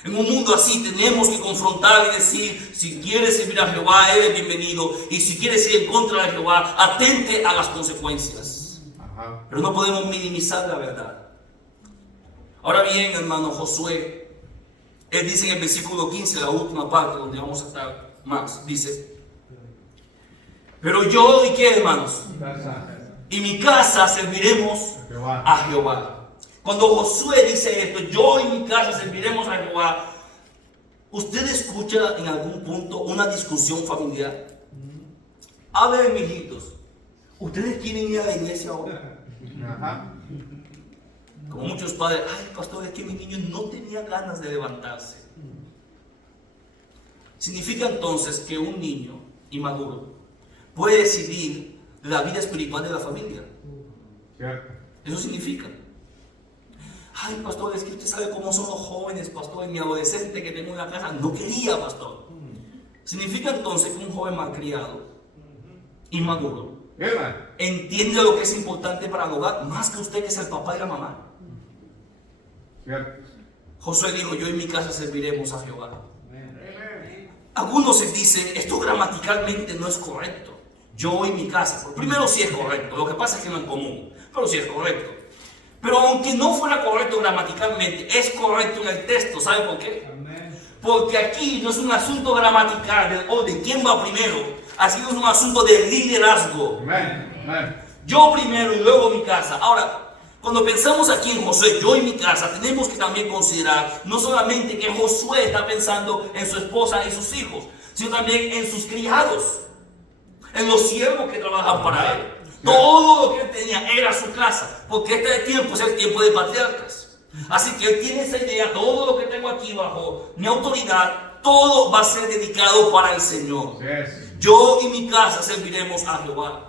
En un mundo así tenemos que confrontar y decir, si quieres servir a Jehová, eres bienvenido. Y si quieres ir en contra de Jehová, atente a las consecuencias. Ajá. Pero no podemos minimizar la verdad. Ahora bien, hermano Josué, él dice en el versículo 15, la última parte donde vamos a estar más, dice, pero yo, ¿y qué, hermanos? Y mi casa serviremos a Jehová. Cuando Josué dice esto, yo y mi casa serviremos a Jehová, ¿usted escucha en algún punto una discusión familiar? A ver, mijitos, ¿ustedes quieren ir a la iglesia ahora? Ajá. Como muchos padres, ay, pastor, es que mi niño no tenía ganas de levantarse. Significa entonces que un niño inmaduro puede decidir la vida espiritual de la familia. Cierto. Eso significa. Ay, pastor, es que usted sabe cómo son los jóvenes, pastor. Mi adolescente que tengo en la casa no quería, pastor. Significa entonces que un joven malcriado, inmaduro, entiende lo que es importante para el hogar más que usted, que es el papá y la mamá. Cierto. Josué dijo, yo y mi casa serviremos a Jehová. Algunos se dicen, esto gramaticalmente no es correcto. Yo y mi casa. Pues primero sí es correcto, lo que pasa es que no es común, pero sí es correcto. Pero aunque no fuera correcto gramaticalmente, es correcto en el texto. ¿Sabe por qué? Porque aquí no es un asunto gramatical de quién va primero. Así es un asunto de liderazgo. Amén. Yo primero y luego mi casa. Ahora, cuando pensamos aquí en Josué, yo y mi casa, tenemos que también considerar no solamente que Josué está pensando en su esposa y sus hijos, sino también en sus criados, en los siervos que trabajan para él. Todo lo que él tenía era su casa, porque este tiempo es el tiempo de patriarcas. Así que él tiene esa idea, todo lo que tengo aquí bajo mi autoridad, todo va a ser dedicado para el Señor. Yo y mi casa serviremos a Jehová.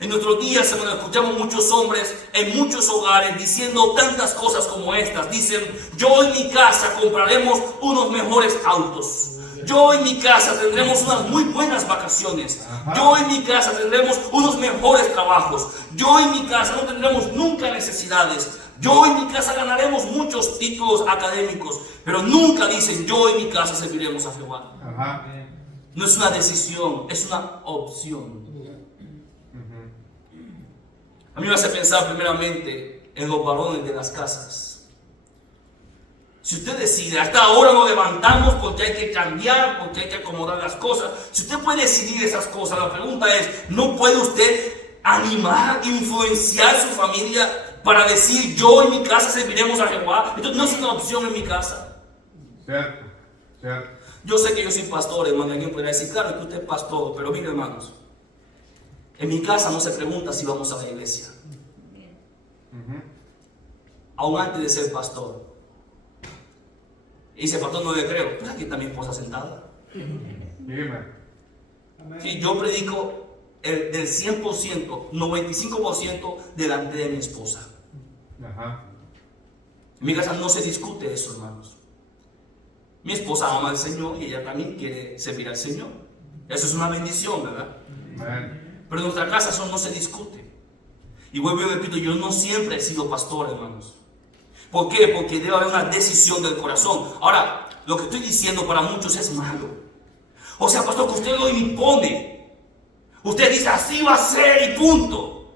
En nuestros días, hermanos, escuchamos muchos hombres en muchos hogares diciendo tantas cosas como estas. Dicen, yo en mi casa compraremos unos mejores autos. Yo en mi casa tendremos unas muy buenas vacaciones. Yo en mi casa tendremos unos mejores trabajos. Yo en mi casa no tendremos nunca necesidades. Yo en mi casa ganaremos muchos títulos académicos. Pero nunca dicen, yo en mi casa serviremos a Jehová. No es una decisión, es una opción. A mí me hace pensar primeramente en los varones de las casas. Si usted decide, hasta ahora nos levantamos porque hay que cambiar, porque hay que acomodar las cosas. Si usted puede decidir esas cosas, la pregunta es, ¿no puede usted animar, influenciar su familia para decir, yo en mi casa serviremos a Jehová? Entonces no es una opción en mi casa. Cierto. Yo sé que yo soy pastor, hermano, alguien podría decir, claro que usted es pastor, pero mire, hermanos, en mi casa no se pregunta si vamos a la iglesia. Aún antes de ser pastor. Y dice, pastor, no le creo. Pues aquí está mi esposa sentada. Sí, yo predico del 100%, 95% delante de mi esposa. En mi casa no se discute eso, hermanos. Mi esposa ama al Señor y ella también quiere servir al Señor. Eso es una bendición, ¿verdad? Pero en nuestra casa eso no se discute. Y vuelvo y repito, yo no siempre he sido pastor, hermanos. ¿Por qué? Porque debe haber una decisión del corazón. Ahora, lo que estoy diciendo para muchos es malo. O sea, pastor, que usted lo impone. Usted dice, así va a ser y punto.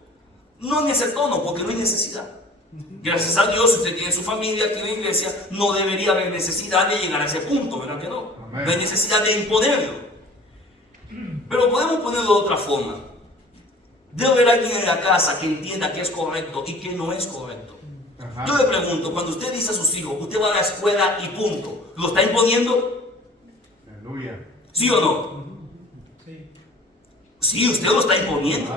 No en ese tono, porque no hay necesidad. Gracias a Dios, usted tiene su familia aquí en la iglesia, no debería haber necesidad de llegar a ese punto, ¿verdad que no? No hay necesidad de imponerlo. Pero podemos ponerlo de otra forma. Debe haber alguien en la casa que entienda qué es correcto y qué no es correcto. Yo le pregunto, cuando usted dice a sus hijos, usted va a la escuela y punto, ¿lo está imponiendo? Aleluya. ¿Sí o no? Sí, usted lo está imponiendo.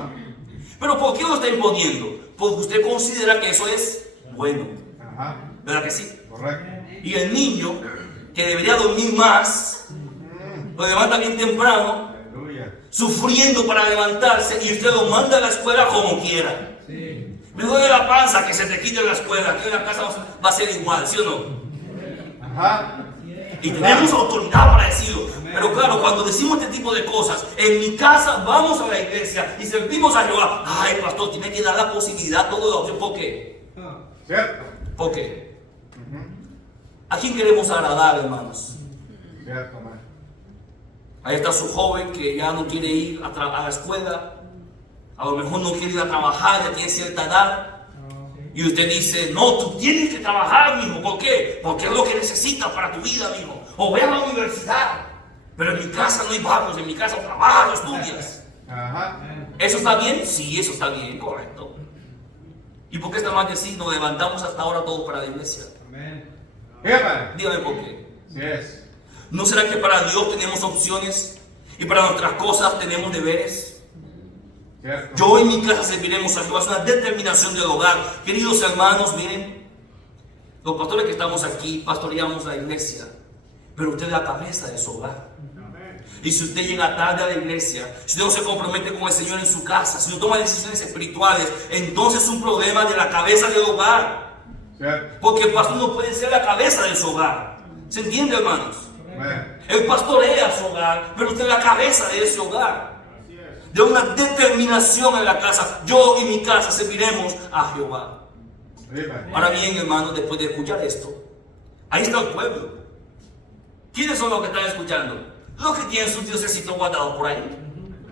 ¿Pero por qué lo está imponiendo? Porque usted considera que eso es bueno. ¿Verdad que sí? Correcto. Y el niño, que debería dormir más, lo levanta bien temprano, sufriendo para levantarse, y usted lo manda a la escuela como quiera. Me duele la panza, que se te quite la escuela, que en la casa va a ser igual, ¿sí o no? Y tenemos autoridad para decirlo. Pero claro, cuando decimos este tipo de cosas, en mi casa vamos a la iglesia y servimos a Jehová. Ay, pastor, tiene que dar la posibilidad, toda la opción. ¿Por qué? Cierto. ¿Por qué? ¿A quién queremos agradar, hermanos? Cierto, man. Ahí está su joven que ya no quiere ir a la escuela. A lo mejor no quiere ir a trabajar, ya tiene cierta edad. Y usted dice, no, tú tienes que trabajar, mijo. ¿Por qué? Porque es lo que necesitas para tu vida, mijo. O ve a la universidad. Pero en mi casa no hay vagos, en mi casa trabajas, estudias. ¿Eso está bien? Sí, eso está bien, correcto. ¿Y por qué está mal decir, nos levantamos hasta ahora todos para la iglesia? Dígame por qué. ¿No será que para Dios tenemos opciones y para nuestras cosas tenemos deberes? Cierto. Yo en mi casa serviremos a Jehová. Es una determinación del hogar. Queridos hermanos, miren, los pastores que estamos aquí pastoreamos la iglesia, pero usted es la cabeza de su hogar. Y si usted llega tarde a la iglesia, si usted no se compromete con el Señor en su casa, si no toma decisiones espirituales, entonces es un problema de la cabeza del hogar. Cierto. Porque el pastor no puede ser la cabeza de su hogar. ¿Se entiende, hermanos? Amén. El pastorea su hogar, pero usted es la cabeza de ese hogar. De una determinación en la casa. Yo y mi casa serviremos a Jehová. Ahora bien, hermanos, después de escuchar esto, ahí está el pueblo. ¿Quiénes son los que están escuchando? los que tienen sus diosesitos guardados por ahí.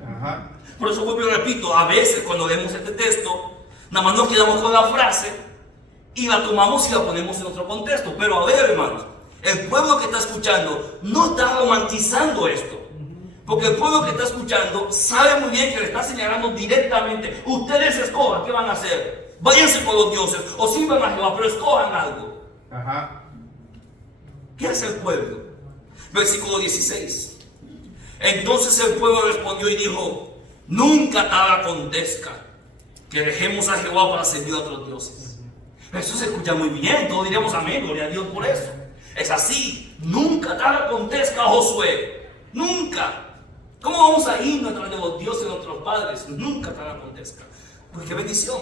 Ajá. Por eso vuelvo y repito, a veces cuando leemos este texto, nada más nos quedamos con la frase y la tomamos y la ponemos en otro contexto. Pero a ver, hermanos, el pueblo que está escuchando no está romantizando esto. Porque el pueblo que está escuchando sabe muy bien que le está señalando directamente. Ustedes escojan qué van a hacer. Váyanse con los dioses o sirvan a Jehová, pero escojan algo. Ajá. ¿Qué hace el pueblo? Versículo 16. Entonces el pueblo respondió y dijo: nunca tal acontezca que dejemos a Jehová para servir a otros dioses. Eso se escucha muy bien, todos diríamos amén, gloria a Dios por eso. Es así, nunca tal acontezca, Josué, nunca. ¿Cómo vamos a irnos tras de los dioses de nuestros padres? Nunca tal acontezca. Pues qué bendición.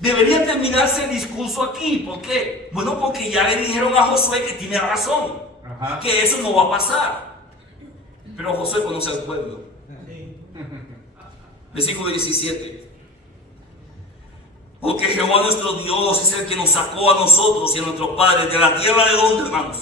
Debería terminarse el discurso aquí. ¿Por qué? Bueno, porque ya le dijeron a Josué que tiene razón. Ajá. Que eso no va a pasar. Pero Josué conoce al pueblo. Versículo 17. Porque Jehová nuestro Dios es el que nos sacó a nosotros y a nuestros padres de la tierra de donde, hermanos,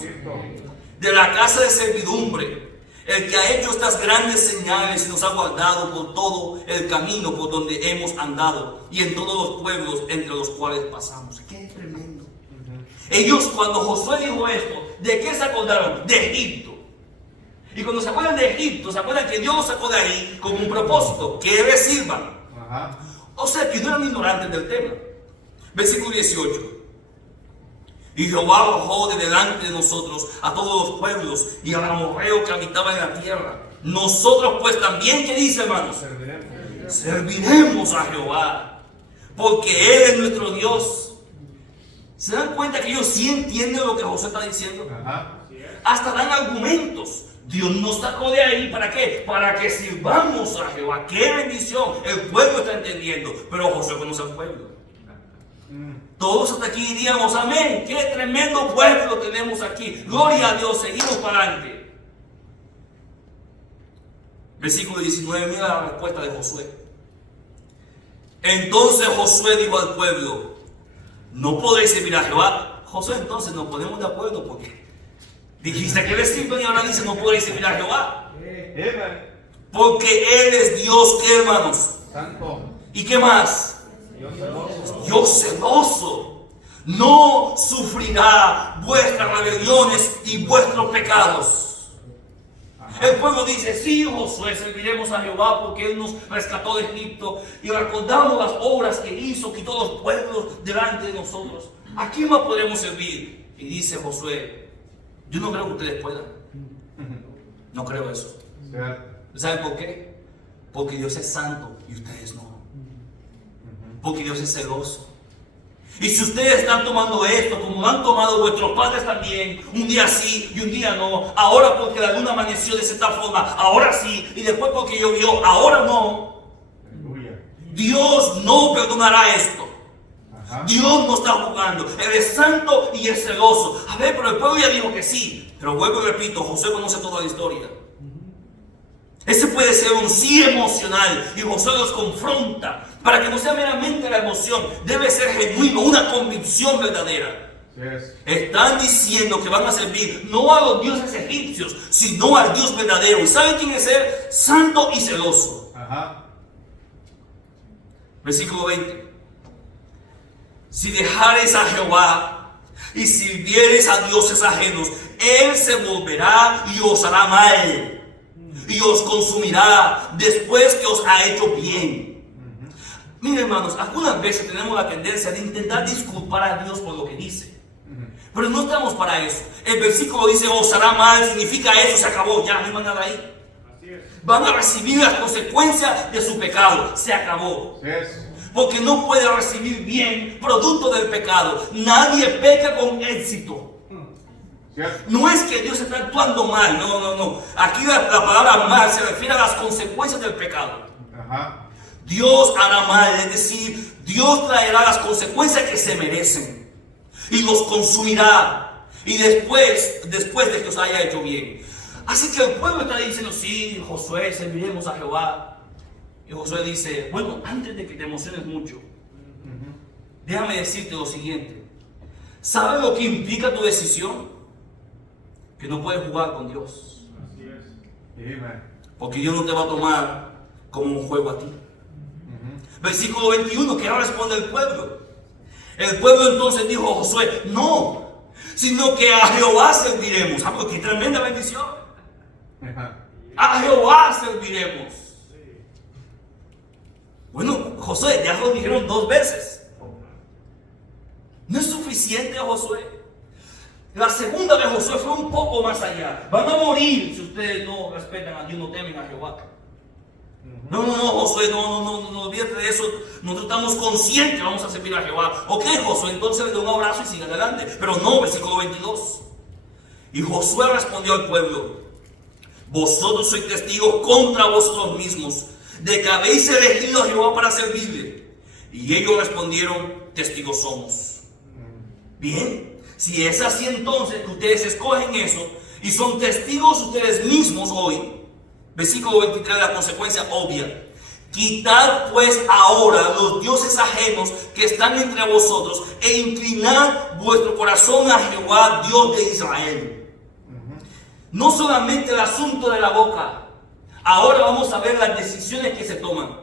de la casa de servidumbre, el que ha hecho estas grandes señales y nos ha guardado por todo el camino por donde hemos andado y en todos los pueblos entre los cuales pasamos. ¡Qué tremendo! Ellos, cuando Josué dijo esto, ¿de qué se acordaron? De Egipto. Y cuando se acuerdan de Egipto, se acuerdan que Dios los sacó de ahí con un propósito, que les sirvan. Ajá. O sea, que no eran ignorantes del tema. Versículo 18. Y Jehová arrojó de delante de nosotros a todos los pueblos y al amorreo que habitaba en la tierra. Nosotros pues también, ¿qué dice, hermanos? Serviremos a Jehová, porque Él es nuestro Dios. ¿Se dan cuenta que ellos sí entienden lo que Josué está diciendo? Ajá. Hasta dan argumentos. Dios nos sacó de ahí, ¿para qué? Para que sirvamos a Jehová. ¡Qué bendición! El pueblo está entendiendo, pero Josué conoce al pueblo. Todos hasta aquí diríamos amén. ¡Qué tremendo pueblo tenemos aquí! Gloria a Dios, seguimos para adelante. Versículo 19, mira la respuesta de Josué. Entonces Josué dijo al pueblo: no podréis servir a Jehová. Josué, entonces nos ponemos de acuerdo porque dijiste que le sirven y ahora dice no podréis servir a Jehová. Porque Él es Dios, ¿qué, hermanos? Santo. ¿Y qué más? Dios celoso. No sufrirá vuestras rebeliones y vuestros pecados. El pueblo dice: sí, Josué, serviremos a Jehová porque Él nos rescató de Egipto y recordamos las obras que hizo, quitó los pueblos delante de nosotros. ¿A quién más podremos servir? Y dice Josué: yo no creo que ustedes puedan. No creo eso. ¿Saben por qué? Porque Dios es santo y ustedes no. Porque Dios es celoso. Y si ustedes están tomando esto como lo han tomado vuestros padres también, un día sí y un día no, ahora porque la luna amaneció de cierta forma, ahora sí, y después porque llovió, ahora no, Dios no perdonará esto. Ajá. Dios no está jugando. Él es santo y es celoso. A ver, pero el pueblo ya dijo que sí. Pero vuelvo y repito, Josué conoce toda la historia. Ese puede ser un sí emocional y Josué los confronta para que no sea meramente la emoción, debe ser genuino, una convicción verdadera. Yes. Están diciendo que van a servir no a los dioses egipcios, sino al Dios verdadero. ¿Y saben quién es Él? Santo y celoso. Ajá. Versículo 20. Si dejareis a Jehová y sirviereis a dioses ajenos, Él se volverá y os hará mal. Y os consumirá después que os ha hecho bien. Miren, hermanos, algunas veces tenemos la tendencia de intentar disculpar a Dios por lo que dice. Pero no estamos para eso. El versículo dice: os hará mal, significa eso, se acabó, ya no hay más nada ahí. Van a recibir las consecuencias de su pecado, se acabó. Yes. Porque no puede recibir bien producto del pecado. Nadie peca con éxito. No es que Dios está actuando mal, no. Aquí la palabra mal se refiere a las consecuencias del pecado. Ajá. Dios hará mal, es decir, Dios traerá las consecuencias que se merecen y los consumirá. Y después de que os haya hecho bien. Así que el pueblo está diciendo: sí, Josué, serviremos a Jehová. Y Josué dice: bueno, antes de que te emociones mucho, déjame decirte lo siguiente. ¿Sabes lo que implica tu decisión? Que no puedes jugar con Dios. Así es. Amen. Porque Dios no te va a tomar como un juego a ti. Versículo 21, ¿qué responde el pueblo? El pueblo entonces dijo a Josué, no, sino que a Jehová serviremos. Ah, pues qué tremenda bendición. A Jehová serviremos. Bueno, Josué, ya lo dijeron 2 veces. No es suficiente, Josué. La segunda vez Josué fue un poco más allá. Van a morir si ustedes no respetan a Dios, no temen a Jehová. No, Josué, no, olvídate de eso. Nosotros estamos conscientes, vamos a servir a Jehová. Ok, Josué, entonces le doy un abrazo y sigue adelante. Pero no, versículo 22. Y Josué respondió al pueblo: vosotros sois testigos contra vosotros mismos de que habéis elegido a Jehová para servirle. Y ellos respondieron: testigos somos. Bien, si es así, entonces que ustedes escogen eso y son testigos ustedes mismos hoy. Versículo 23, la consecuencia obvia: quitad pues ahora los dioses ajenos que están entre vosotros e inclinad vuestro corazón a Jehová, Dios de Israel. No solamente el asunto de la boca, ahora vamos a ver las decisiones que se toman.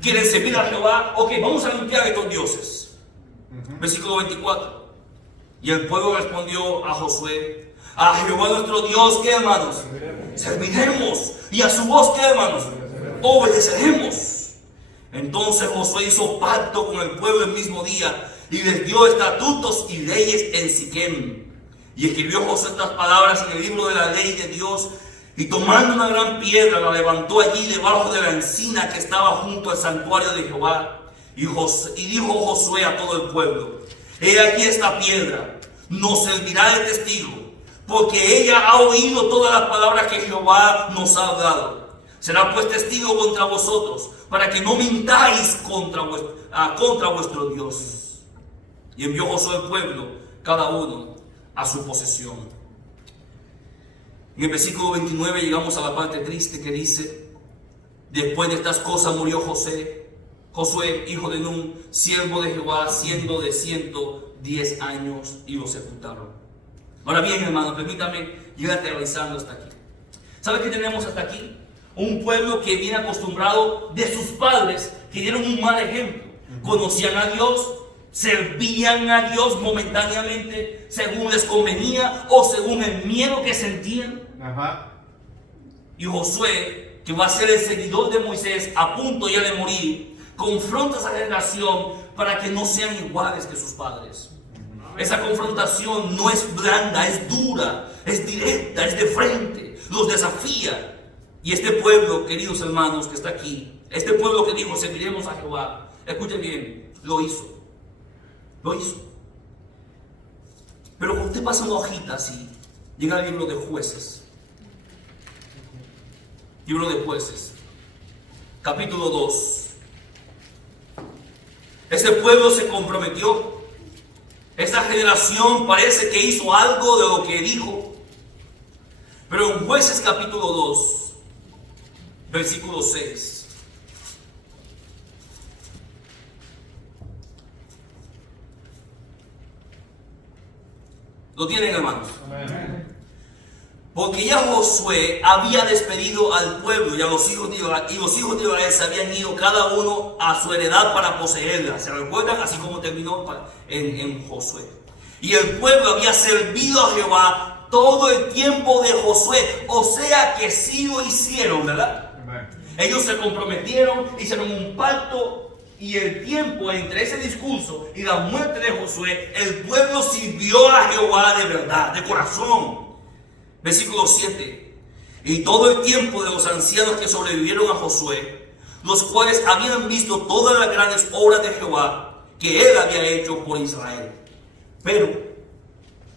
¿Quieren servir a Jehová? Ok, vamos a limpiar estos dioses. Versículo 24. Y el pueblo respondió a Josué: a Jehová nuestro Dios, ¿qué, hermanos? Serviremos. Y a su voz, ¿qué, hermanos? Obedeceremos. Entonces Josué hizo pacto con el pueblo el mismo día y les dio estatutos y leyes en Siquem. Y escribió Josué estas palabras en el libro de la ley de Dios, y tomando una gran piedra la levantó allí debajo de la encina que estaba junto al santuario de Jehová. Y dijo Josué a todo el pueblo: he aquí esta piedra nos servirá de testigo, porque ella ha oído todas las palabras que Jehová nos ha hablado. Será pues testigo contra vosotros, para que no mintáis contra vuestro Dios. Y envió Josué al pueblo, cada uno a su posesión. En el versículo 29 llegamos a la parte triste que dice: después de estas cosas murió Josué, hijo de Nun, siervo de Jehová, siendo de 110 años, y lo sepultaron. Ahora bien, hermanos, permítame ir aterrizando hasta aquí. ¿Sabe qué tenemos hasta aquí? Un pueblo que viene acostumbrado de sus padres, que dieron un mal ejemplo. Conocían a Dios, servían a Dios momentáneamente, según les convenía o según el miedo que sentían. Y Josué, que va a ser el seguidor de Moisés, a punto ya de morir, confronta a esa generación para que no sean iguales que sus padres. Esa confrontación no es blanda, es dura, es directa, es de frente, los desafía. Y este pueblo, queridos hermanos, que está aquí, este pueblo que dijo: serviremos a Jehová, escuchen bien, lo hizo. Lo hizo. Pero cuando usted pasa una hojita así, llega al libro de Jueces. Libro de Jueces, capítulo 2. Este pueblo se comprometió. Esta generación parece que hizo algo de lo que dijo. Pero en Jueces capítulo 2, versículo 6. ¿Lo tienen, hermanos? Amén. Porque ya Josué había despedido al pueblo y a los hijos de Israel, y los hijos de Israel se habían ido cada uno a su heredad para poseerla. ¿Se recuerdan? Así como terminó en Josué. Y el pueblo había servido a Jehová todo el tiempo de Josué. O sea que sí lo hicieron, ¿verdad? Amén. Ellos se comprometieron, hicieron un pacto. Y el tiempo entre ese discurso y la muerte de Josué, el pueblo sirvió a Jehová de verdad, de corazón. Versículo 7. Y todo el tiempo de los ancianos que sobrevivieron a Josué, los cuales habían visto todas las grandes obras de Jehová que él había hecho por Israel. Pero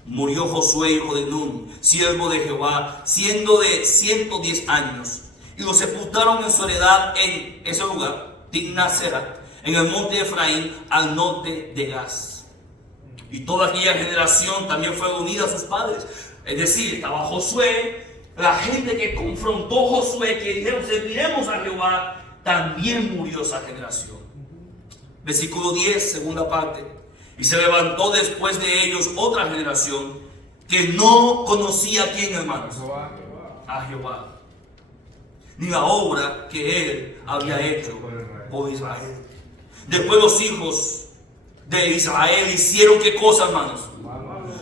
murió Josué, hijo de Nun, siervo de Jehová, siendo de 110 años, y lo sepultaron en su heredad en ese lugar, Timnat-Serah, en el monte de Efraín, al norte de Gaz. Y toda aquella generación también fue unida a sus padres. Es decir, estaba Josué, la gente que confrontó a Josué, que dijeron: serviremos a Jehová, también murió esa generación. Versículo 10, segunda parte. Y se levantó después de ellos otra generación que no conocía a quién, hermanos. A Jehová. ni la obra que él había hecho por Israel. Después los hijos de Israel hicieron ¿qué cosa, hermanos?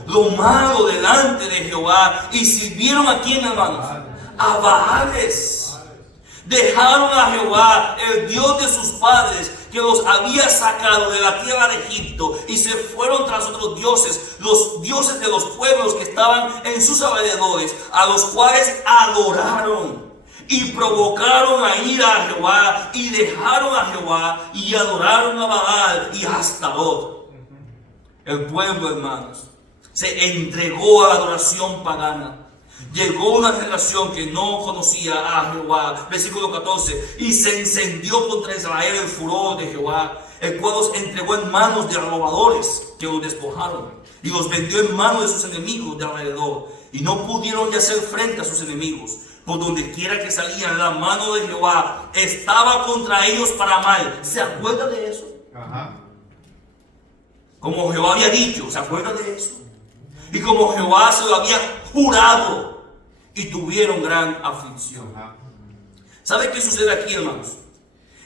Lo malo delante de Jehová, y sirvieron ¿a quién, hermanos? A Baales. Dejaron a Jehová, el Dios de sus padres, que los había sacado de la tierra de Egipto, y se fueron tras otros dioses, los dioses de los pueblos que estaban en sus alrededores, a los cuales adoraron y provocaron a ira a Jehová, y dejaron a Jehová y adoraron a Baal y a Astarot. El pueblo, hermanos, se entregó a la adoración pagana. Llegó una generación que no conocía a Jehová. Versículo 14. Y se encendió contra Israel el furor de Jehová, el cual los entregó en manos de robadores que los despojaron, y los vendió en manos de sus enemigos de alrededor. Y no pudieron ya hacer frente a sus enemigos. Por donde quiera que salían, la mano de Jehová estaba contra ellos para mal. ¿Se acuerda de eso? Ajá. Como Jehová había dicho, ¿se acuerda de eso? Y como Jehová se lo había jurado, y tuvieron gran aflicción. ¿Sabe qué sucede aquí, hermanos?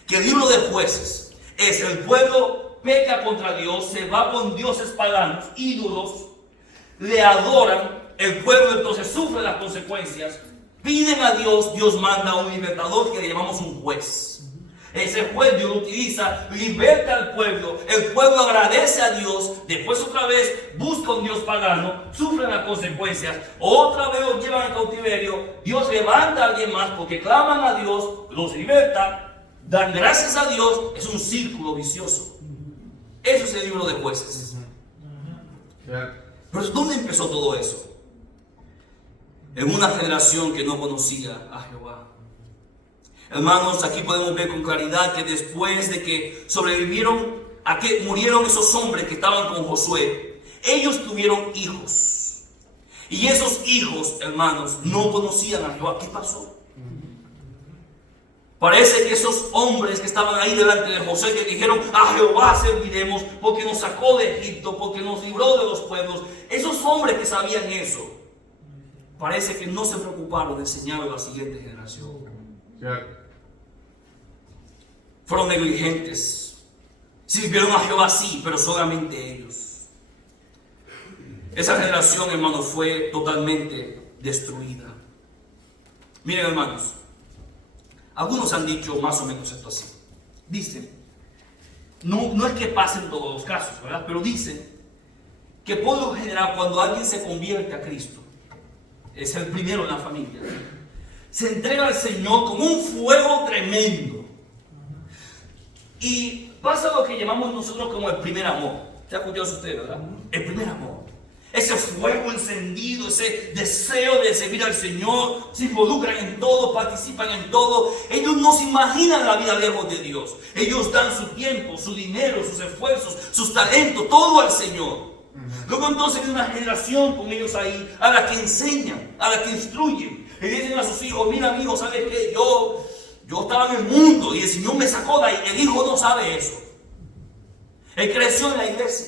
Que el libro de Jueces es: el pueblo peca contra Dios, se va con dioses paganos, ídolos, le adoran, el pueblo entonces sufre las consecuencias, piden a Dios, Dios manda a un libertador que le llamamos un juez. Ese juez Dios lo utiliza, liberta al pueblo, el pueblo agradece a Dios, después otra vez busca un Dios pagano, sufren las consecuencias, otra vez los llevan al cautiverio, Dios levanta a alguien más porque claman a Dios, los liberta, dan gracias a Dios, es un círculo vicioso. Eso es el libro de Jueces. Pero ¿dónde empezó todo eso? En una generación que no conocía a Jehová. Hermanos, aquí podemos ver con claridad que después de que sobrevivieron a que murieron esos hombres que estaban con Josué, ellos tuvieron hijos. Y esos hijos, hermanos, no conocían a Jehová. ¿Qué pasó? Parece que esos hombres que estaban ahí delante de José, que dijeron: a Jehová serviremos porque nos sacó de Egipto, porque nos libró de los pueblos. Esos hombres que sabían eso, parece que no se preocuparon de enseñarlo a la siguiente generación. Fueron negligentes. Sirvieron a Jehová, sí, pero solamente ellos. Esa generación, hermanos, fue totalmente destruida. Miren, hermanos, algunos han dicho más o menos esto así. Dicen, no es que pasen todos los casos, ¿verdad? Pero dicen que por lo general, cuando alguien se convierte a Cristo, es el primero en la familia, se entrega al Señor con un fuego tremendo. Y pasa lo que llamamos nosotros como el primer amor. ¿Se ha escuchado usted, verdad? El primer amor. Ese fuego encendido, ese deseo de servir al Señor, se involucran en todo, participan en todo. Ellos no se imaginan la vida lejos de Dios. Ellos dan su tiempo, su dinero, sus esfuerzos, sus talentos, todo al Señor. Luego entonces hay una generación con ellos ahí, a la que enseñan, a la que instruyen. Y dicen a sus hijos: mira, amigo, ¿sabes qué? Yo estaba en el mundo y el Señor me sacó de ahí. El hijo no sabe eso. Él creció en la iglesia.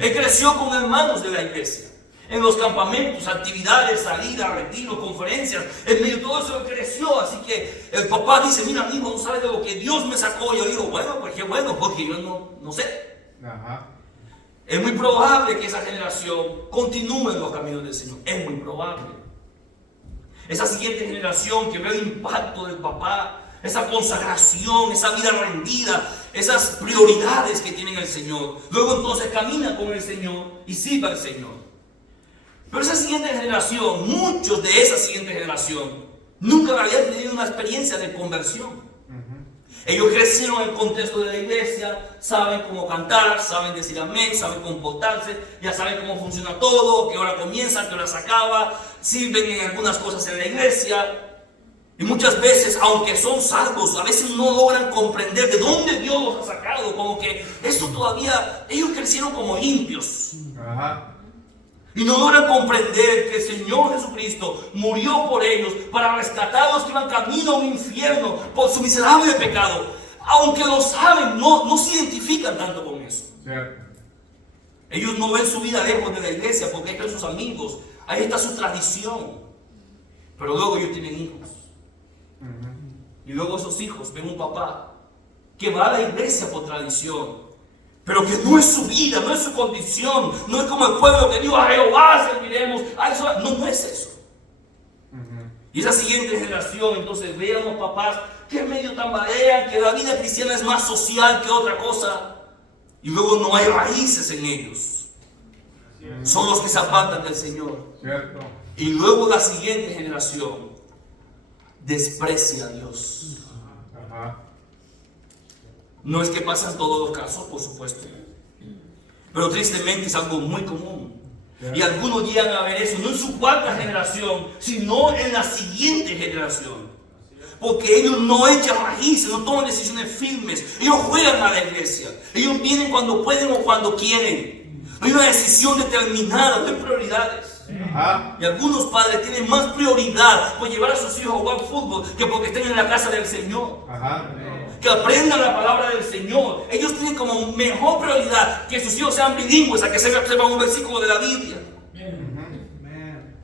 Él creció con hermanos de la iglesia. En los campamentos, actividades, salidas, retiros, conferencias. En medio de todo eso él creció. Así que el papá dice: mira, amigo, no sabes de lo que Dios me sacó. Yo digo: bueno, pues qué bueno, porque yo no sé. Es muy probable que esa generación continúe en los caminos del Señor. Es muy probable. Esa siguiente generación que ve el impacto del papá, esa consagración, esa vida rendida, esas prioridades que tiene el Señor. Luego entonces camina con el Señor y sirve al Señor. Pero esa siguiente generación, muchos de esa siguiente generación, nunca habían tenido una experiencia de conversión. Ellos crecieron en el contexto de la iglesia, saben cómo cantar, saben decir amén, saben comportarse, ya saben cómo funciona todo, qué hora comienza, qué hora se acaba, sirven en algunas cosas en la iglesia. Y muchas veces, aunque son salvos, a veces no logran comprender de dónde Dios los ha sacado, como que eso todavía, ellos crecieron como limpios. Y no logran comprender que el Señor Jesucristo murió por ellos para rescatar a los que iban camino a un infierno por su miserable pecado. Aunque lo saben, no se identifican tanto con eso. Ellos no ven su vida lejos de la iglesia porque ahí están sus amigos, ahí está su tradición. Pero luego ellos tienen hijos. Y luego esos hijos ven un papá que va a la iglesia por tradición, pero que no es su vida, no es su condición, no es como el pueblo que dijo a Jehová serviremos. No es eso. Y esa siguiente generación entonces ve a los papás que medio tambalean, que la vida cristiana es más social que otra cosa, y luego no hay raíces en ellos. Son los que se apartan del Señor. Cierto. Y luego la siguiente generación desprecia a Dios. Ajá. No es que pasen todos los casos, por supuesto, pero tristemente es algo muy común. Y algunos llegan a ver eso, no en su cuarta generación, sino en la siguiente generación. Porque ellos no echan raíces, no toman decisiones firmes. Ellos juegan a la iglesia. Ellos vienen cuando pueden o cuando quieren. No hay una decisión determinada, no hay prioridades. Ajá. Y algunos padres tienen más prioridad por llevar a sus hijos a jugar fútbol que porque estén en la casa del Señor. Ajá. Que aprendan la palabra del Señor. Ellos tienen como mejor prioridad que sus hijos sean bilingües, a que sepan un versículo de la Biblia.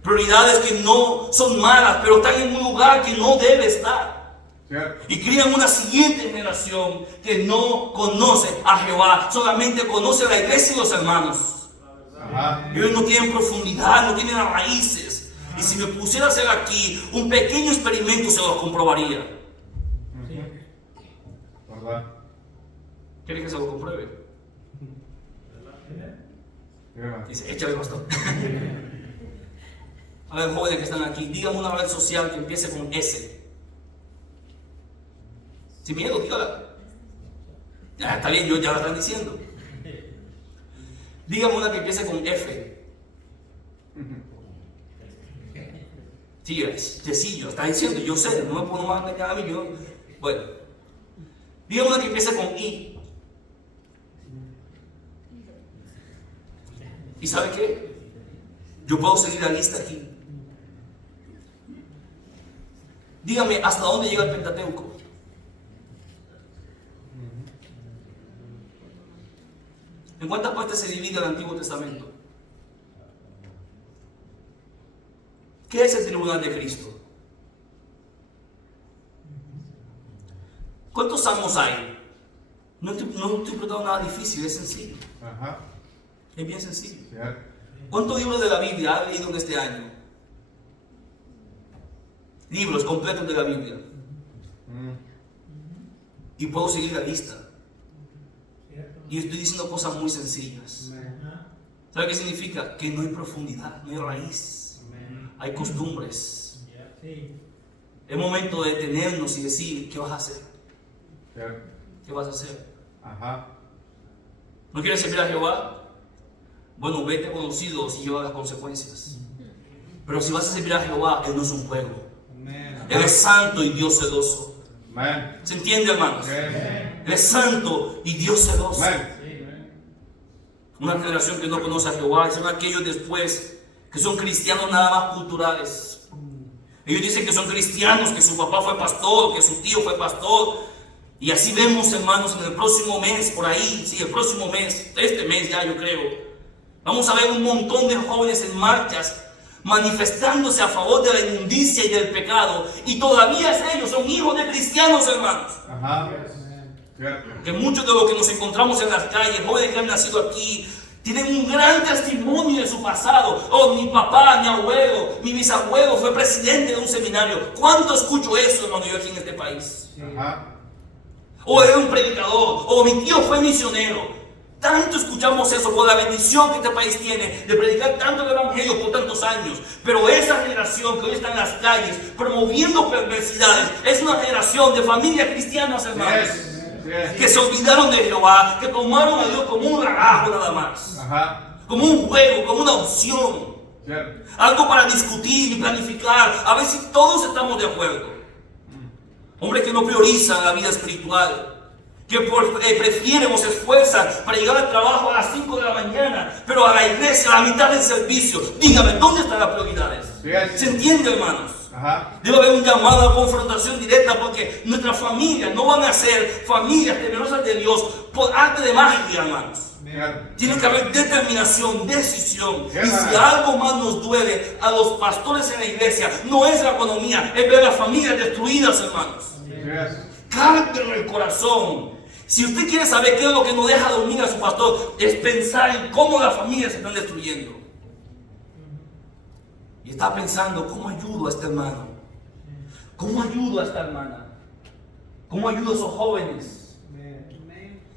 Prioridades que no son malas, pero están en un lugar que no debe estar. Cierto. Y crían una siguiente generación que no conoce a Jehová, solamente conoce a la iglesia y los hermanos. Ajá. Ellos no tienen profundidad, no tienen raíces. Y si me pusiera a hacer aquí un pequeño experimento, se los comprobaría. ¿Verdad? ¿Quiere que se lo compruebe? Cierto. Dice, échale pastor. A ver, jóvenes que están aquí, díganme una red social que empiece con S. Sin miedo, dígala. Ya, está bien, ya la están diciendo. Díganme una que empiece con F. Sí, sencillo, está diciendo, yo sé, no me puedo más meter a mí, yo. Bueno, díganme una que empiece con I. ¿Y sabe qué? Yo puedo seguir la lista aquí. Dígame, ¿hasta dónde llega el Pentateuco? ¿En cuántas partes se divide el Antiguo Testamento? ¿Qué es el tribunal de Cristo? ¿Cuántos salmos hay? No estoy preguntando nada difícil, es sencillo. Ajá. Es bien sencillo. Cierto. ¿Cuántos libros de la Biblia ha leído en este año? Libros completos de la Biblia. Y puedo seguir la lista. Y estoy diciendo cosas muy sencillas. ¿Sabe qué significa? Que no hay profundidad, no hay raíz. Hay costumbres. Es momento de detenernos y decir, ¿qué vas a hacer? Cierto. ¿Qué vas a hacer? Ajá. ¿No quieres servir a Jehová? Bueno, vete con los ídolos y lleva las consecuencias. Pero si vas a servir a Jehová, Él no es un juego. Él es santo y Dios celoso. Amén. ¿Se entiende, hermanos? Amén. Él es santo y Dios celoso. Amén. Una generación que no conoce a Jehová son aquellos después que son cristianos nada más culturales. Ellos dicen que son cristianos, que su papá fue pastor, que su tío fue pastor. Y así vemos, hermanos, en el próximo mes, por ahí, sí, el próximo mes, este mes ya yo creo, vamos a ver un montón de jóvenes en marchas manifestándose a favor de la inmundicia y del pecado. Y todavía ellos son hijos de cristianos, hermanos. Ajá. Cierto. Que muchos de los que nos encontramos en las calles, jóvenes que han nacido aquí, tienen un gran testimonio de su pasado. Oh, mi papá, mi abuelo, mi bisabuelo fue presidente de un seminario. ¿Cuánto escucho eso, hermano, yo aquí en este país? Ajá. O era un predicador, o mi tío fue misionero. Tanto escuchamos eso por la bendición que este país tiene de predicar tanto el evangelio por tantos años. Pero esa generación que hoy está en las calles promoviendo perversidades es una generación de familias cristianas, hermanos, que se olvidaron de Jehová, que tomaron a Dios como un relajo nada más, Ajá. como un juego, como una opción, Cierto. algo para discutir y planificar, a ver si todos estamos de acuerdo. Hombres que no priorizan la vida espiritual, que prefieren o se esfuerzan para llegar al trabajo a las 5 de la mañana, pero a la iglesia a la mitad del servicio. Dígame, ¿dónde están las prioridades? ¿Se entiende, hermanos? Ajá. Debe haber un llamado a confrontación directa, porque nuestras familias no van a ser familias temerosas de Dios por arte de magia, hermanos. Tiene que haber determinación, decisión. Yes, Y si man. algo más nos duele a los pastores en la iglesia, no es la economía, es ver las familias destruidas, hermanos. Carguen el corazón. Si usted quiere saber qué es lo que no deja dormir a su pastor, es pensar en cómo las familias se están destruyendo. Y está pensando, ¿cómo ayudo a este hermano? ¿Cómo ayudo a esta hermana? ¿Cómo ayudo a esos jóvenes?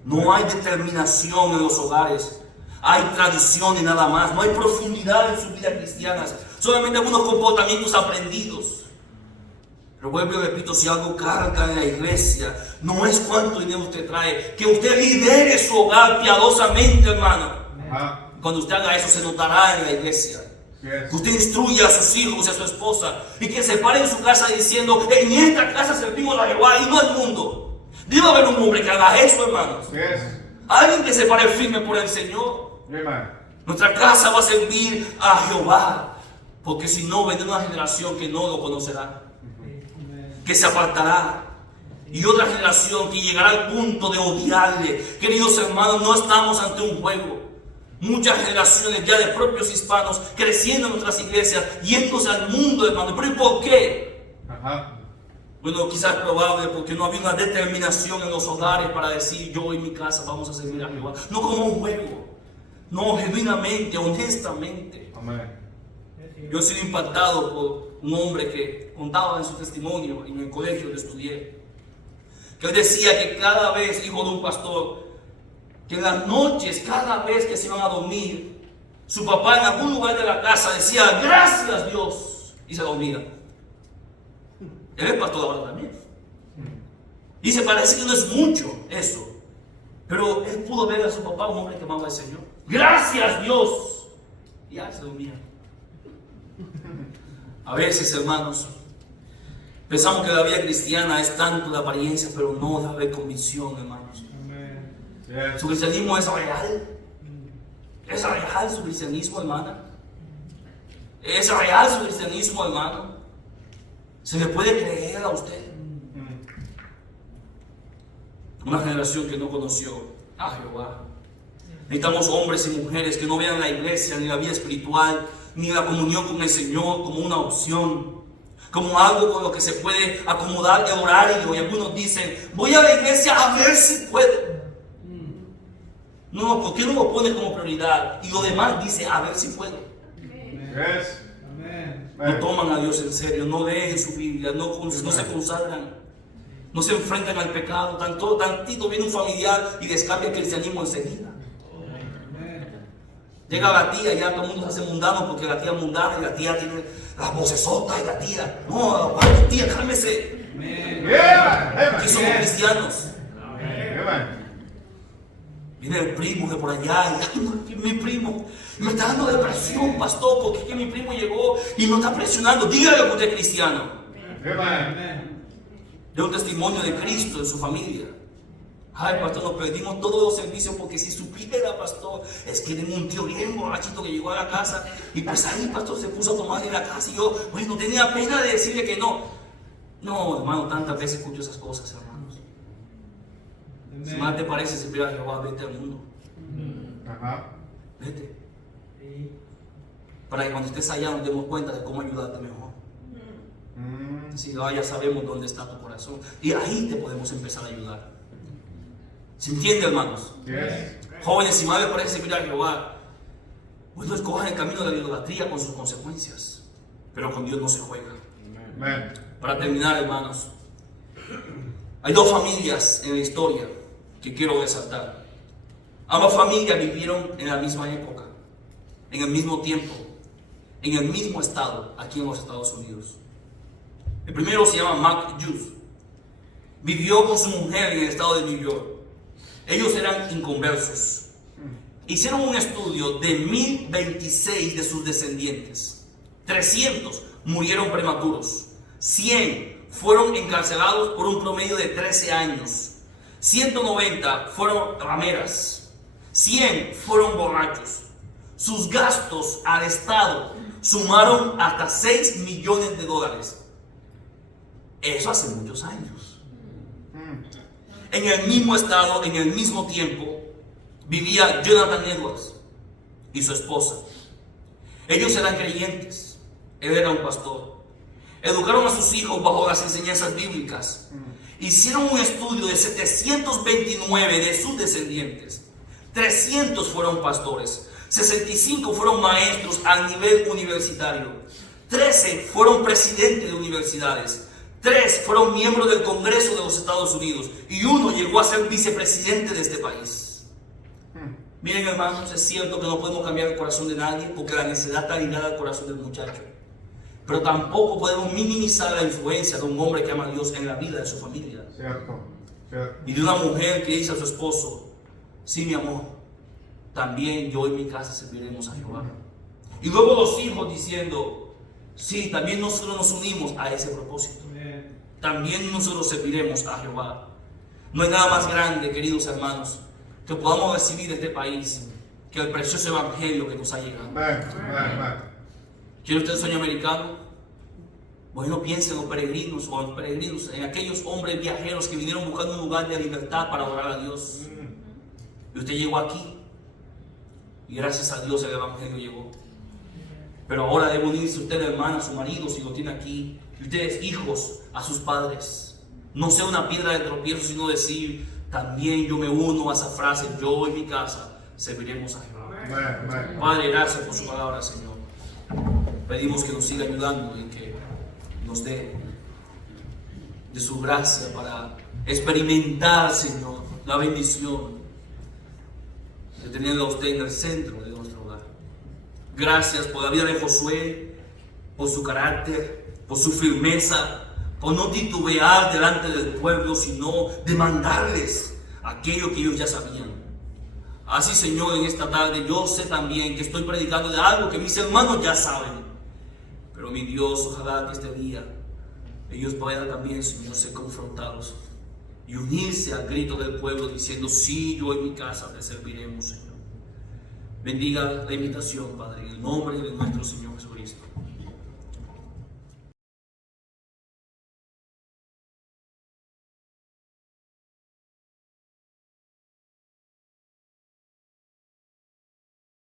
No hay determinación en los hogares. Hay tradición y nada más. No hay profundidad en sus vidas cristianas. Solamente algunos comportamientos aprendidos. Pero vuelvo y repito, si algo carga en la iglesia, no es cuánto dinero usted trae. Que usted lidere su hogar piadosamente, hermano. Cuando usted haga eso, se notará en la iglesia. Que usted instruya a sus hijos y a su esposa. Y que se pare en su casa diciendo, en esta casa servimos a Jehová y no al mundo. Debe haber un hombre que haga eso, hermanos. Alguien que se pare firme por el Señor. Nuestra casa va a servir a Jehová. Porque si no, vendrá una generación que no lo conocerá. Que se apartará. Y otra generación que llegará al punto de odiarle. Queridos hermanos, no estamos ante un juego. Muchas generaciones ya de propios hispanos creciendo en nuestras iglesias, yéndose al mundo, hermano. ¿Pero y por qué? Bueno, quizás es probable porque no había una determinación en los hogares para decir, yo y mi casa vamos a servir a Jehová. No como un juego. No, genuinamente, honestamente. Yo he sido impactado por un hombre que contaba en su testimonio en el colegio donde estudié. Que él decía que cada vez, hijo de un pastor, que en las noches, cada vez que se iban a dormir, su papá en algún lugar de la casa decía, gracias Dios, y se dormía. Él es pastor ahora también. Y se parece que no es mucho eso, pero él pudo ver a su papá, un hombre que amaba al Señor. Gracias Dios. Y ya se dormía. A veces, hermanos, pensamos que la vida cristiana es tanto de apariencia, pero no de haber convicción, hermanos. ¿Su cristianismo es real? ¿Es real su cristianismo, hermana? ¿Es real su cristianismo, hermano? ¿Se le puede creer a usted? Una generación que no conoció a Jehová. Necesitamos hombres y mujeres que no vean la iglesia, ni la vida espiritual, ni la comunión con el Señor como una opción, como algo con lo que se puede acomodar el horario. Y algunos dicen, voy a la iglesia a ver si puedo. No, ¿por qué no lo pone como prioridad? Y lo demás dice, a ver si puedo. No toman a Dios en serio, no leen su Biblia, no se consagran, no se enfrentan al pecado. Tantito viene un familiar y les cambia el cristianismo enseguida. Llega la tía y ya todo el mundo se hace mundano porque la tía es mundana y la tía tiene las vocesotas y la tía, no, tía, cálmese. Aquí somos cristianos. Viene el primo de por allá y ay, no, mi primo me está dando depresión, pastor, porque es que mi primo llegó y nos está presionando. Dígale que usted es cristiano. De un testimonio de Cristo en su familia. Ay, pastor, nos perdimos todos los servicios porque si supiera, pastor, es que tengo un tío bien borrachito que llegó a la casa y pues ahí, pastor, se puso a tomar en la casa y yo, bueno, tenía pena de decirle que no. No, hermano, tantas veces escucho esas cosas, hermanos. Si más te parece servir a Jehová, vete al mundo. Vete. Para que cuando estés allá nos demos cuenta de cómo ayudarte mejor. Si ya sabemos dónde está tu corazón. Y ahí te podemos empezar a ayudar. ¿Se entiende, hermanos? Jóvenes, si más les parece servir a Jehová, pues no escojan el camino de la idolatría con sus consecuencias. Pero con Dios no se juega. Para terminar, hermanos, hay dos familias en la historia que quiero resaltar. Ambas familias vivieron en la misma época, en el mismo tiempo, en el mismo estado, aquí en los Estados Unidos. El primero se llama Mac Hughes. Vivió con su mujer en el estado de New York. Ellos eran inconversos. Hicieron un estudio de 1026 de sus descendientes. 300 murieron prematuros. 100 fueron encarcelados por un promedio de 13 años. 190 fueron rameras. 100 fueron borrachos. Sus gastos al Estado sumaron hasta $6 millones. Eso hace muchos años. En el mismo estado, en el mismo tiempo, vivía Jonathan Edwards y su esposa. Ellos eran creyentes, él era un pastor. Educaron a sus hijos bajo las enseñanzas bíblicas. Hicieron un estudio de 729 de sus descendientes. 300 fueron pastores, 65 fueron maestros a nivel universitario, 13 fueron presidentes de universidades, 3 fueron miembros del Congreso de los Estados Unidos y uno llegó a ser vicepresidente de este país. Miren, hermanos, es cierto que no podemos cambiar el corazón de nadie porque la necesidad está ligada al corazón del muchacho, pero tampoco podemos minimizar la influencia de un hombre que ama a Dios en la vida de su familia. Cierto, cierto. Y de una mujer que dice a su esposo: sí, mi amor, también yo y mi casa serviremos a Jehová. Y luego los hijos diciendo: sí, también nosotros nos unimos a ese propósito. También nosotros serviremos a Jehová. No hay nada más grande, queridos hermanos, que podamos recibir de este país que el precioso evangelio que nos ha llegado. ¿Quiere usted el sueño americano? Bueno, piensen en los peregrinos, o en los peregrinos, en aquellos hombres viajeros que vinieron buscando un lugar de libertad para adorar a Dios. Y usted llegó aquí, y gracias a Dios el evangelio llegó. Pero ahora debe unirse usted, hermana, a su marido, si lo tiene aquí, y ustedes, hijos, a sus padres. No sea una piedra de tropiezo, sino decir: también yo me uno a esa frase, yo y mi casa serviremos a Jehová. Padre, gracias por su palabra, Señor. Pedimos que nos siga ayudando y que nos dé de su gracia para experimentar, Señor, la bendición de tenerlo a usted en el centro de nuestro hogar. Gracias por la vida de Josué, por su carácter, por su firmeza, por no titubear delante del pueblo, sino demandarles aquello que ellos ya sabían. Así, Señor, en esta tarde yo sé también que estoy predicando de algo que mis hermanos ya saben. Pero mi Dios, ojalá que este día ellos puedan también, Señor, ser confrontados y unirse al grito del pueblo diciendo: sí, yo y mi casa te serviremos, Señor. Bendiga la invitación, Padre, en el nombre de nuestro Señor Jesucristo.